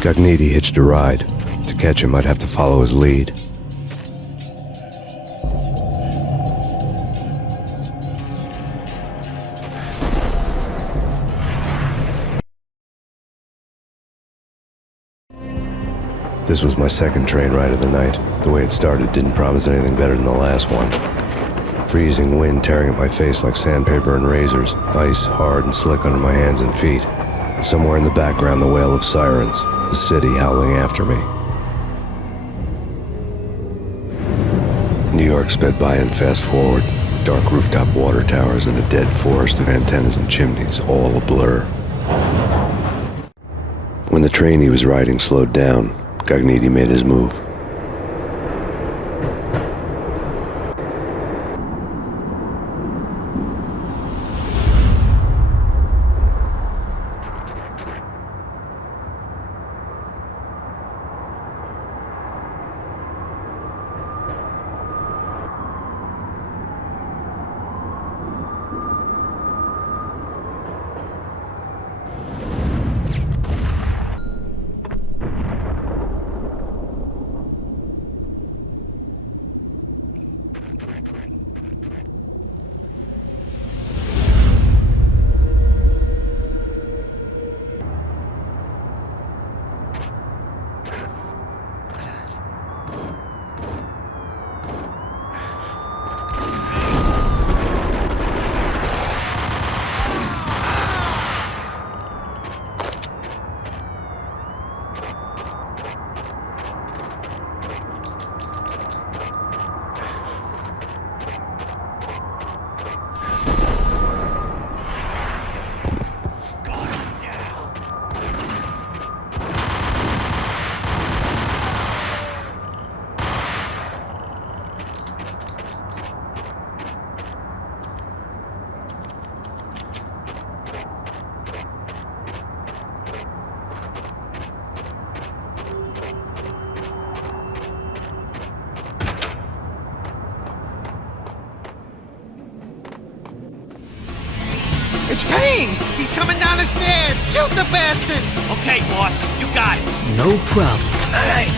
Gugnetti hitched a ride. To catch him, I'd have to follow his lead. This was my second train ride of the night. The way it started didn't promise anything better than the last one. Freezing wind tearing at my face like sandpaper and razors, ice hard and slick under my hands and feet. And somewhere in the background, the wail of sirens, the city howling after me. New York sped by in fast forward. Dark rooftop water towers and a dead forest of antennas and chimneys, all a blur. When the train he was riding slowed down, Gugnetti made his move. It's Payne! He's coming down the stairs! Shoot the bastard! Okay, boss, you got it. No problem. All right.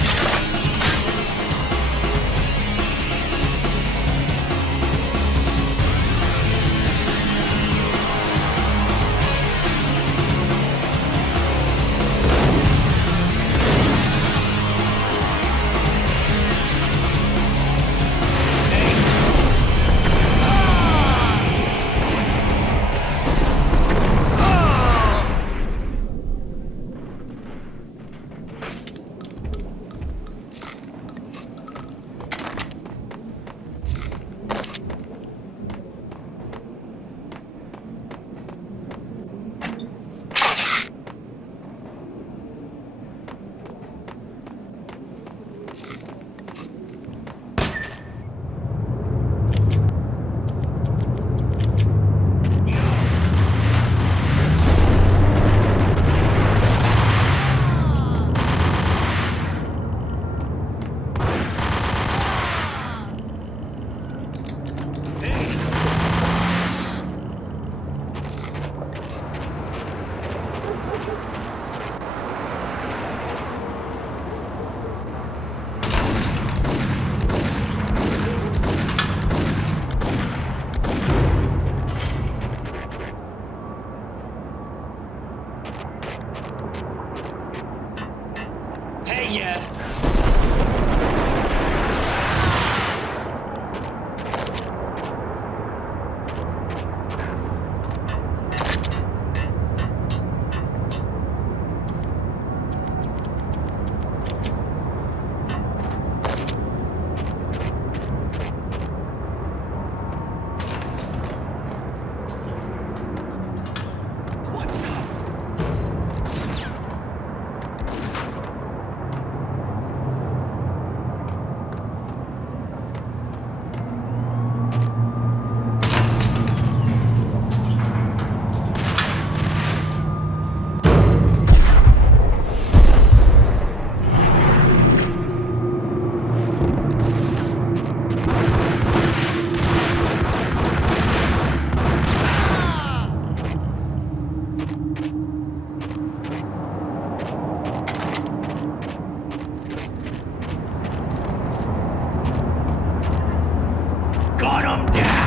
Gun him down!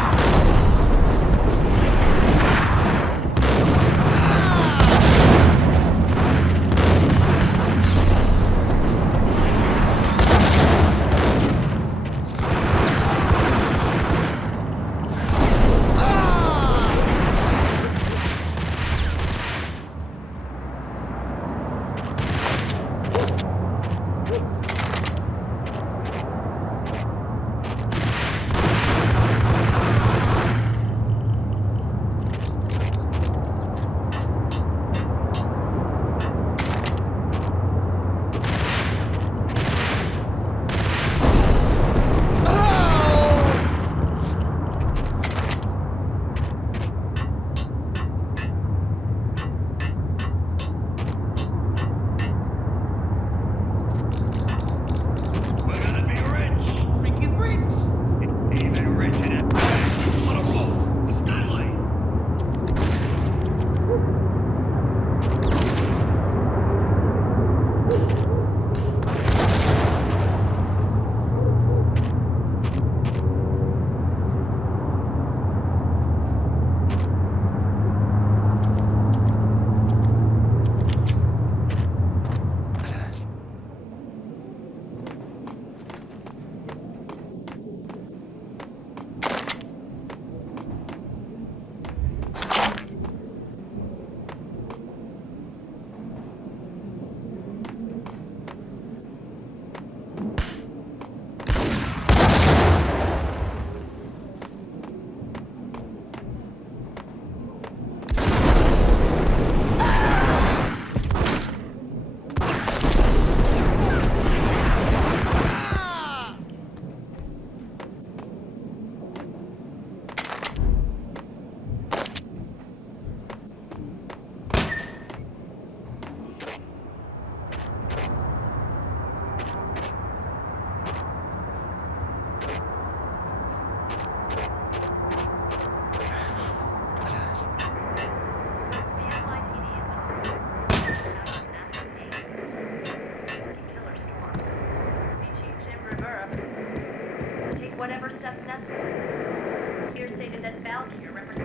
Whatever steps necessary. Here stated that Val here represents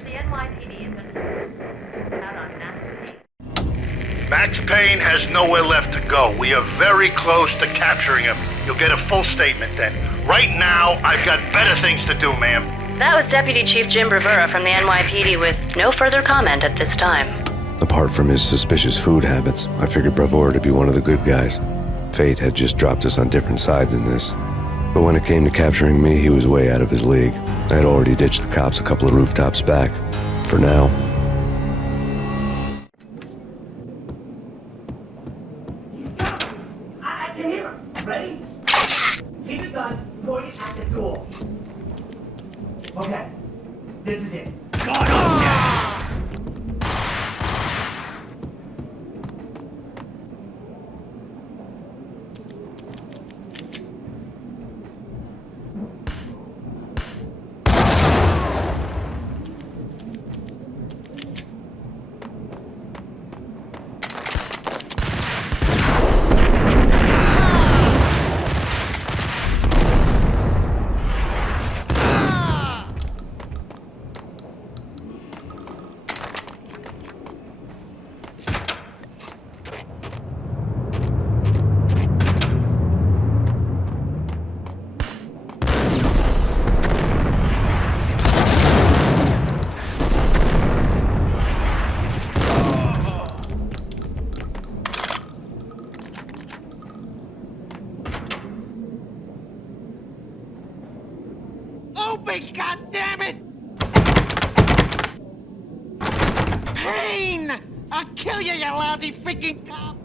the NYPD has been out on MAXPAYNE. Max Payne has nowhere left to go. We are very close to capturing him. You'll get a full statement then. Right now, I've got better things to do, ma'am. That was Deputy Chief Jim Rivera from the NYPD with no further comment at this time. Apart from his suspicious food habits, I figured Bravura to be one of the good guys. Fate had just dropped us on different sides in this. But when it came to capturing me, he was way out of his league. I had already ditched the cops a couple of rooftops back. For now. I can hear him. Ready? Keep the gun pointed at the door. Okay, this is it. Gun him down! Open, goddammit! Payne! I'll kill you, you lousy freaking cop!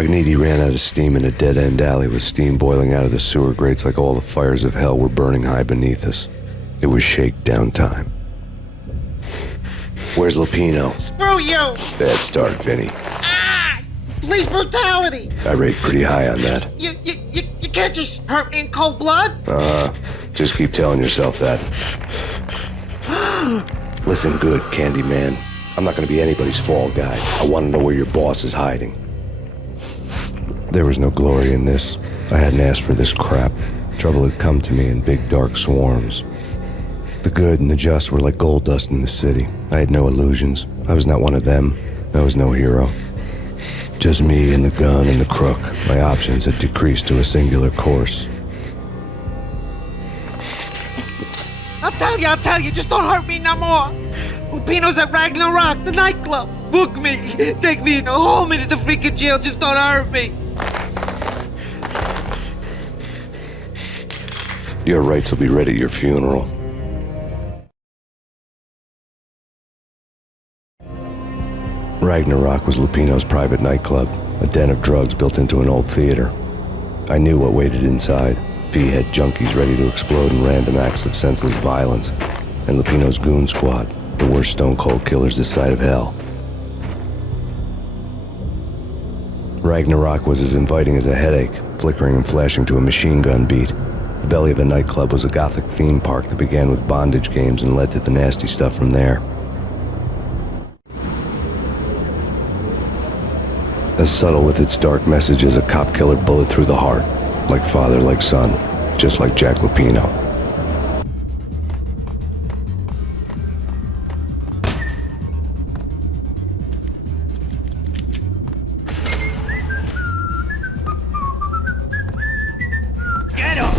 Cogniti ran out of steam in a dead-end alley with steam boiling out of the sewer grates like all the fires of hell were burning high beneath us. It was shakedown time. Where's Lupino? Screw you! Bad start, Vinny. Ah! Police brutality! I rate pretty high on that. You can't just hurt me in cold blood! Just keep telling yourself that. Listen good, Candyman. I'm not gonna be anybody's fall guy. I want to know where your boss is hiding. There was no glory in this. I hadn't asked for this crap. Trouble had come to me in big dark swarms. The good and the just were like gold dust in the city. I had no illusions. I was not one of them. I was no hero. Just me and the gun and the crook. My options had decreased to a singular course. I'll tell you, just don't hurt me no more. Lupino's at Ragnarok, the nightclub. Book me, take me, hold me to the freaking jail, just don't hurt me. Your rights will be ready at your funeral. Ragnarok was Lupino's private nightclub, a den of drugs built into an old theater. I knew what waited inside. V had junkies ready to explode in random acts of senseless violence, and Lupino's goon squad, the worst stone-cold killers this side of hell. Ragnarok was as inviting as a headache, flickering and flashing to a machine gun beat. The belly of the nightclub was a gothic theme park that began with bondage games and led to the nasty stuff from there. As subtle with its dark message as a cop-killer bullet through the heart. Like father, like son, just like Jack Lupino. Get him!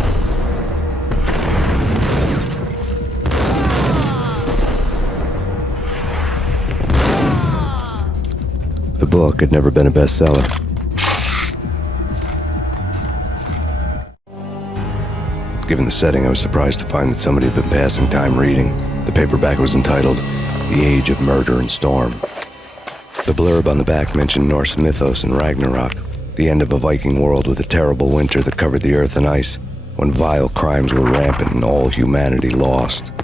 The book had never been a bestseller. Given the setting, I was surprised to find that somebody had been passing time reading. The paperback was entitled, The Age of Murder and Storm. The blurb on the back mentioned Norse mythos and Ragnarok, the end of a Viking world with a terrible winter that covered the earth in ice, when vile crimes were rampant and all humanity lost.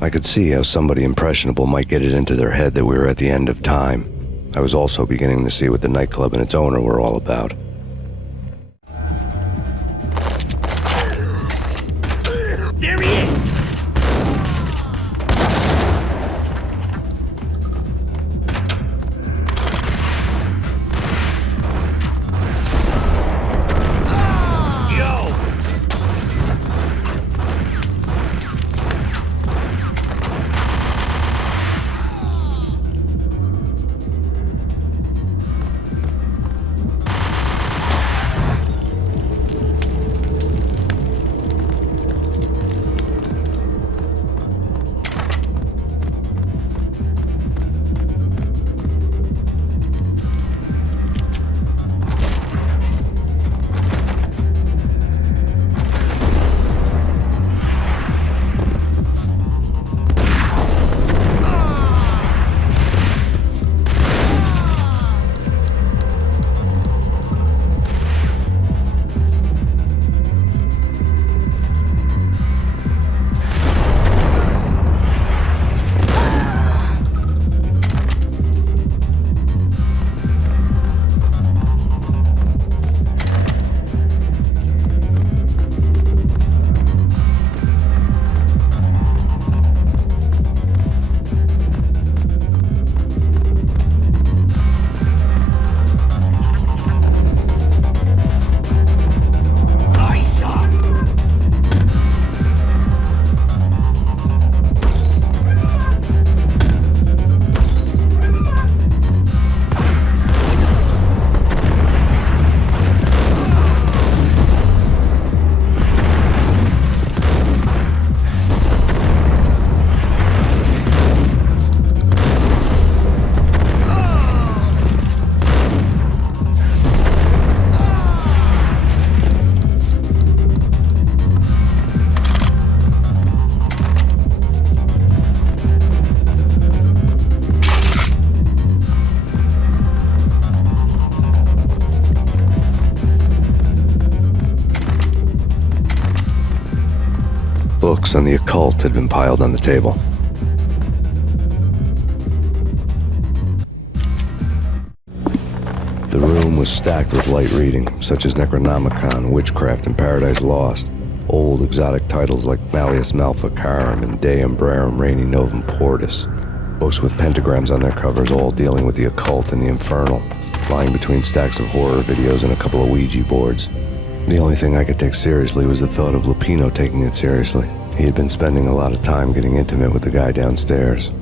I could see how somebody impressionable might get it into their head that we were at the end of time. I was also beginning to see what the nightclub and its owner were all about. There he is! books on the occult had been piled on the table. The room was stacked with light reading, such as Necronomicon, Witchcraft, and Paradise Lost. Old exotic titles like Malleus Maleficarum and Deum Brerum Reini Novum Portus. Books with pentagrams on their covers, all dealing with the occult and the infernal, lying between stacks of horror videos and a couple of Ouija boards. The only thing I could take seriously was the thought of Lupino taking it seriously. He had been spending a lot of time getting intimate with the guy downstairs.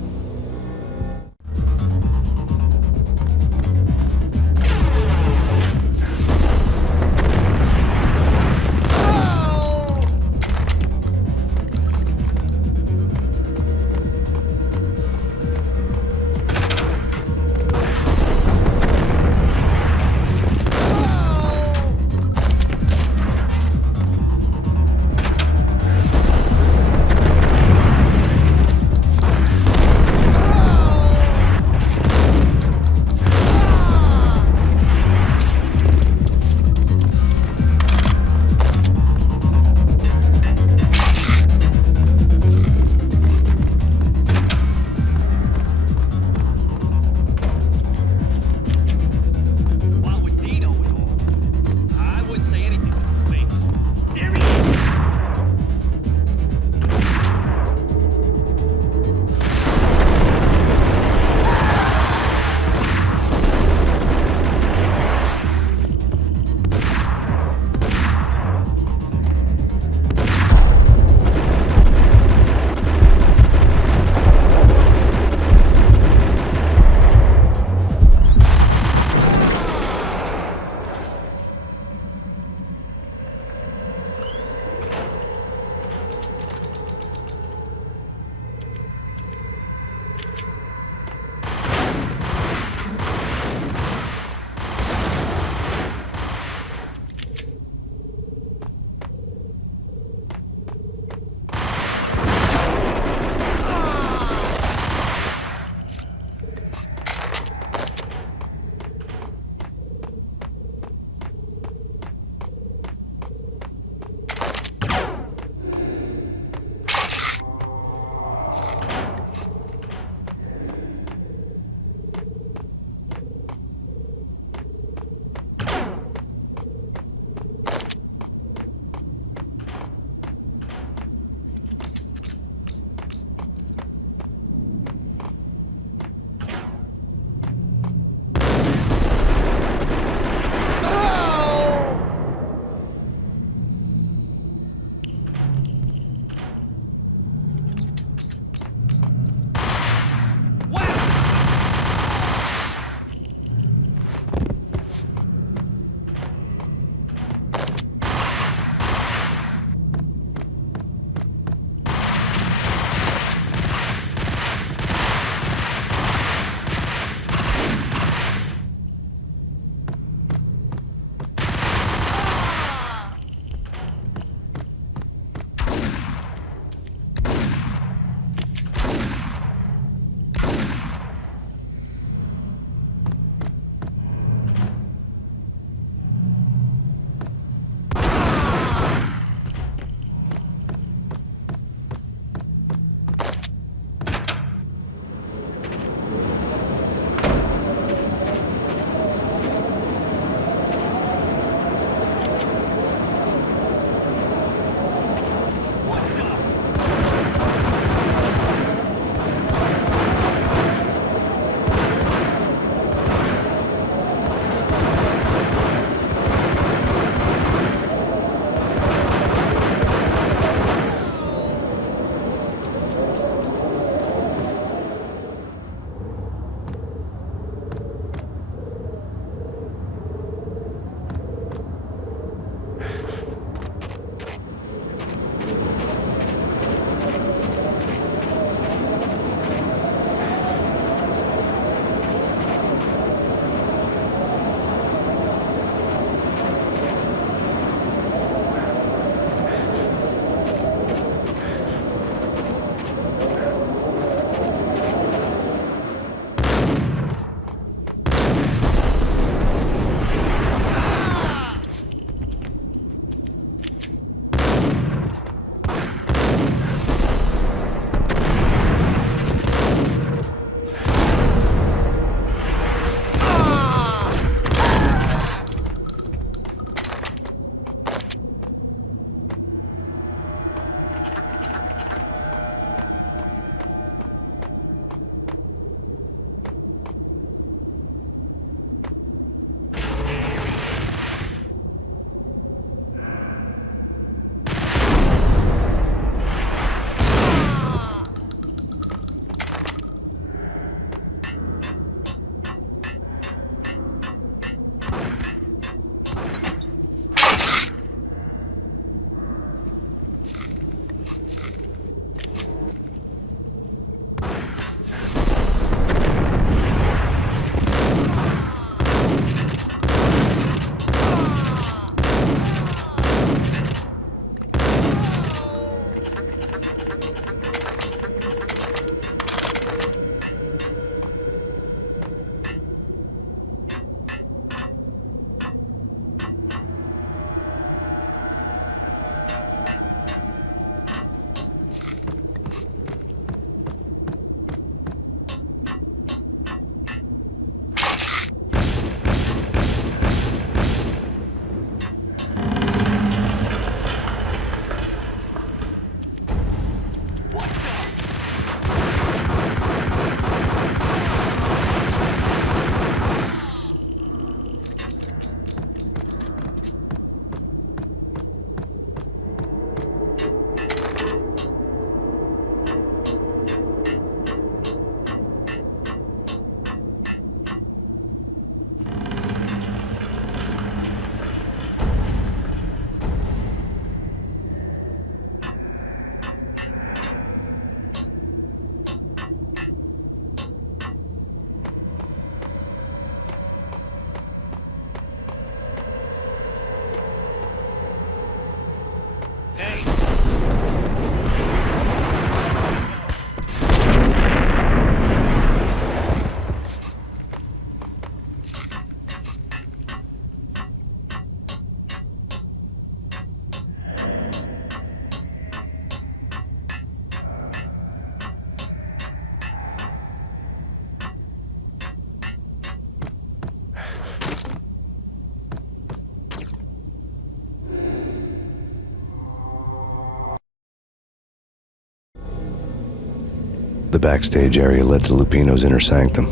The backstage area led to Lupino's inner sanctum.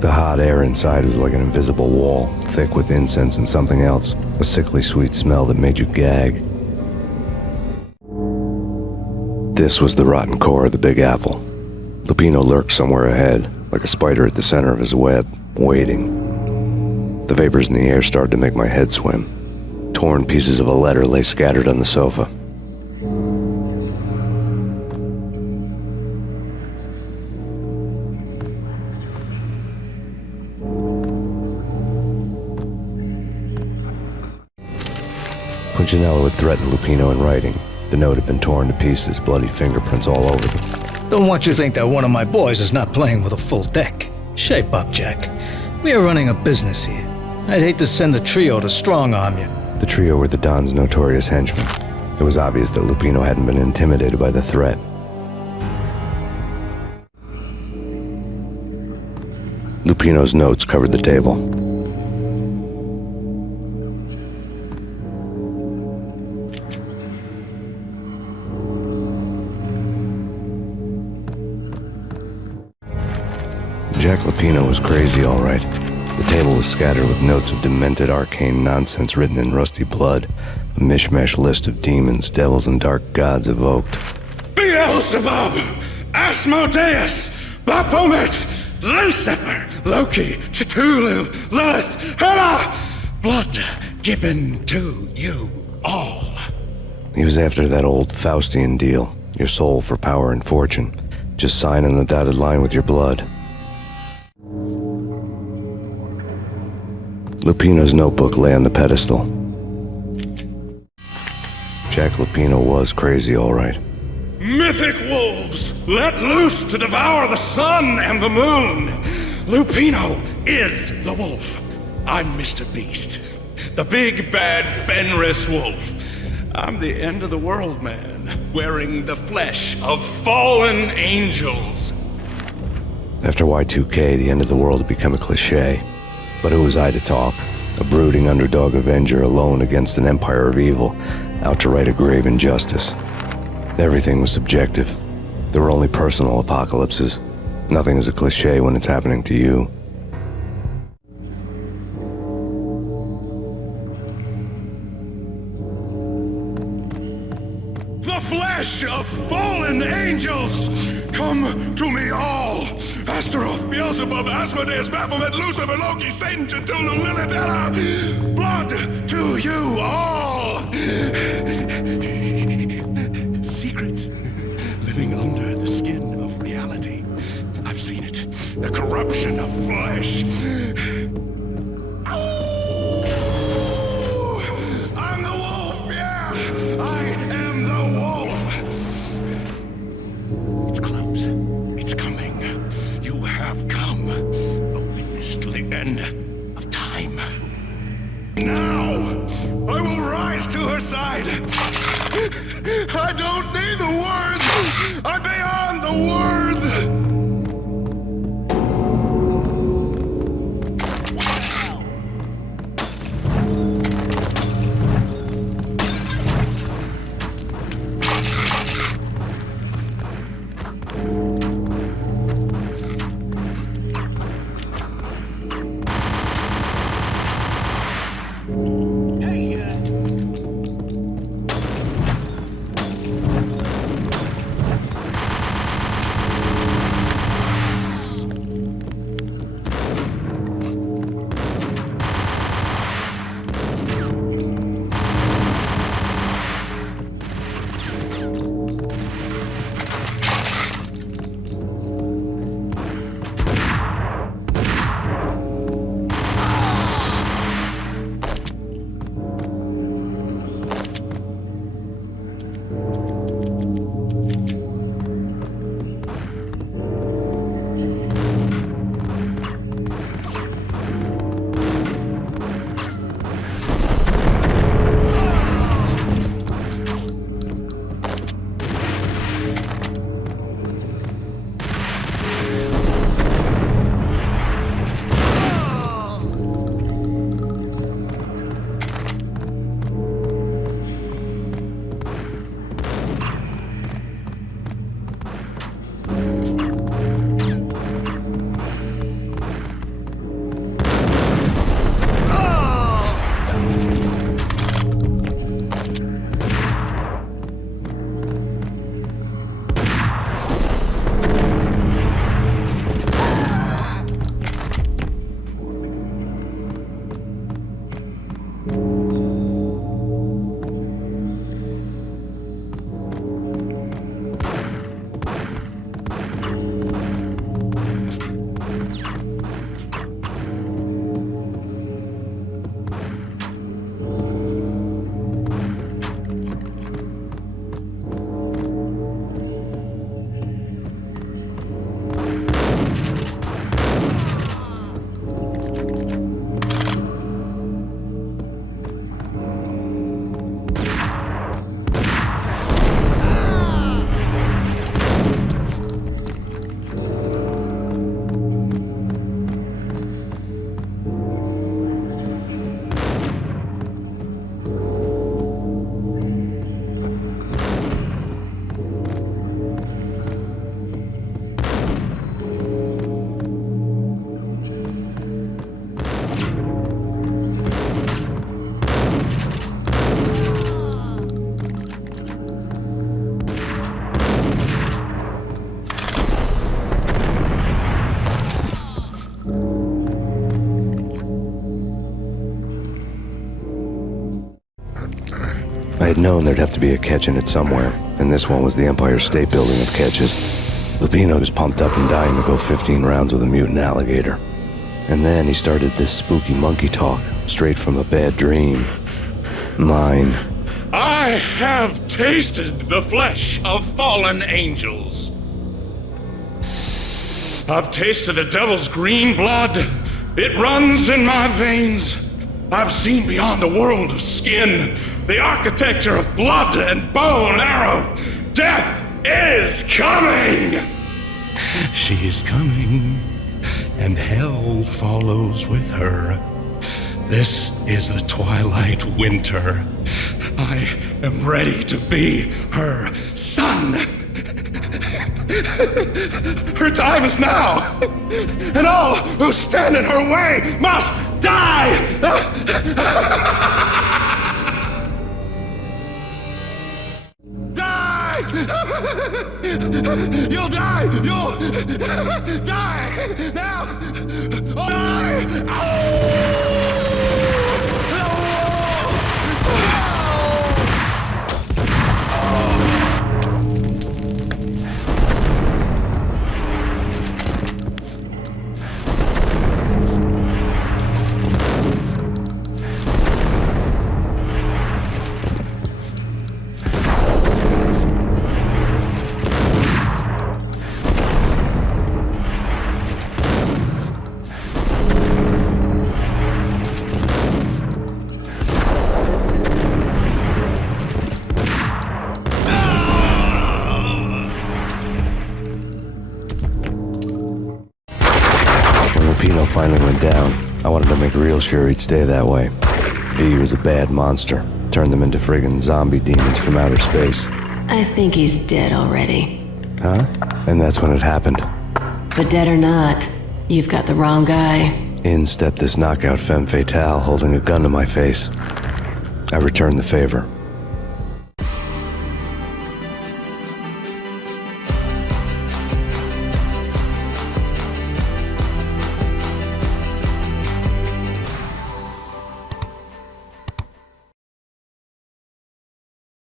The hot air inside was like an invisible wall, thick with incense and something else, a sickly sweet smell that made you gag. This was the rotten core of the Big Apple. Lupino lurked somewhere ahead, like a spider at the center of his web, waiting. The vapors in the air started to make my head swim. Torn pieces of a letter lay scattered on the sofa. Punchinello had threatened Lupino in writing. The note had been torn to pieces, bloody fingerprints all over them. Don't want you to think that one of my boys is not playing with a full deck. Shape up, Jack. We are running a business here. I'd hate to send the trio to strong-arm you. The trio were the Don's notorious henchmen. It was obvious that Lupino hadn't been intimidated by the threat. Lupino's notes covered the table. Jack Lupino was crazy, all right. The table was scattered with notes of demented arcane nonsense written in rusty blood, a mishmash list of demons, devils, and dark gods evoked. Beelzebub, Asmodeus, Baphomet, Lucifer, Loki, Cthulhu, Lilith, Hela, blood given to you all. He was after that old Faustian deal, your soul for power and fortune. Just sign on the dotted line with your blood. Lupino's notebook lay on the pedestal. Jack Lupino was crazy, all right. Mythic wolves, let loose to devour the sun and the moon. Lupino is the wolf. I'm Mr. Beast, the big bad Fenris wolf. I'm the end of the world man, wearing the flesh of fallen angels. After Y2K, the end of the world had become a cliché. But who was I to talk? A brooding underdog avenger alone against an empire of evil, out to right a grave injustice. Everything was subjective. There were only personal apocalypses. Nothing is a cliché when it's happening to you. The flesh of fallen angels! Come to me all! Astaroth, Beelzebub, Asmodeus, Baphomet, Lucifer, Loki, Satan, Cthulhu, Lilith, Hela! Blood to you all! Secret, living under the skin of reality. I've seen it. The corruption of flesh. I'm the wolf, yeah! I am the wolf! It's close. It's coming. You have come. A witness to the end of time. Now, I will rise to her side. I don't need the words. I'm beyond the words. I had known there'd have to be a catch in it somewhere, and this one was the Empire State Building of catches. Lupino was pumped up and dying to go 15 rounds with a mutant alligator. And then he started this spooky monkey talk, straight from a bad dream. Mine. I have tasted the flesh of fallen angels. I've tasted the devil's green blood. It runs in my veins. I've seen beyond a world of skin, the architecture of blood and bow and arrow. Death is coming! She is coming, and hell follows with her. This is the twilight winter. I am ready to be her son. Her time is now, and all who stand in her way must die! Die! You'll die! You'll die! Now! Oh, die! Oh! Finally went down. I wanted to make real sure he'd stay that way. V was a bad monster. Turned them into friggin' zombie demons from outer space. I think he's dead already. Huh? And that's when it happened. But dead or not, you've got the wrong guy. In stepped this knockout femme fatale holding a gun to my face. I returned the favor.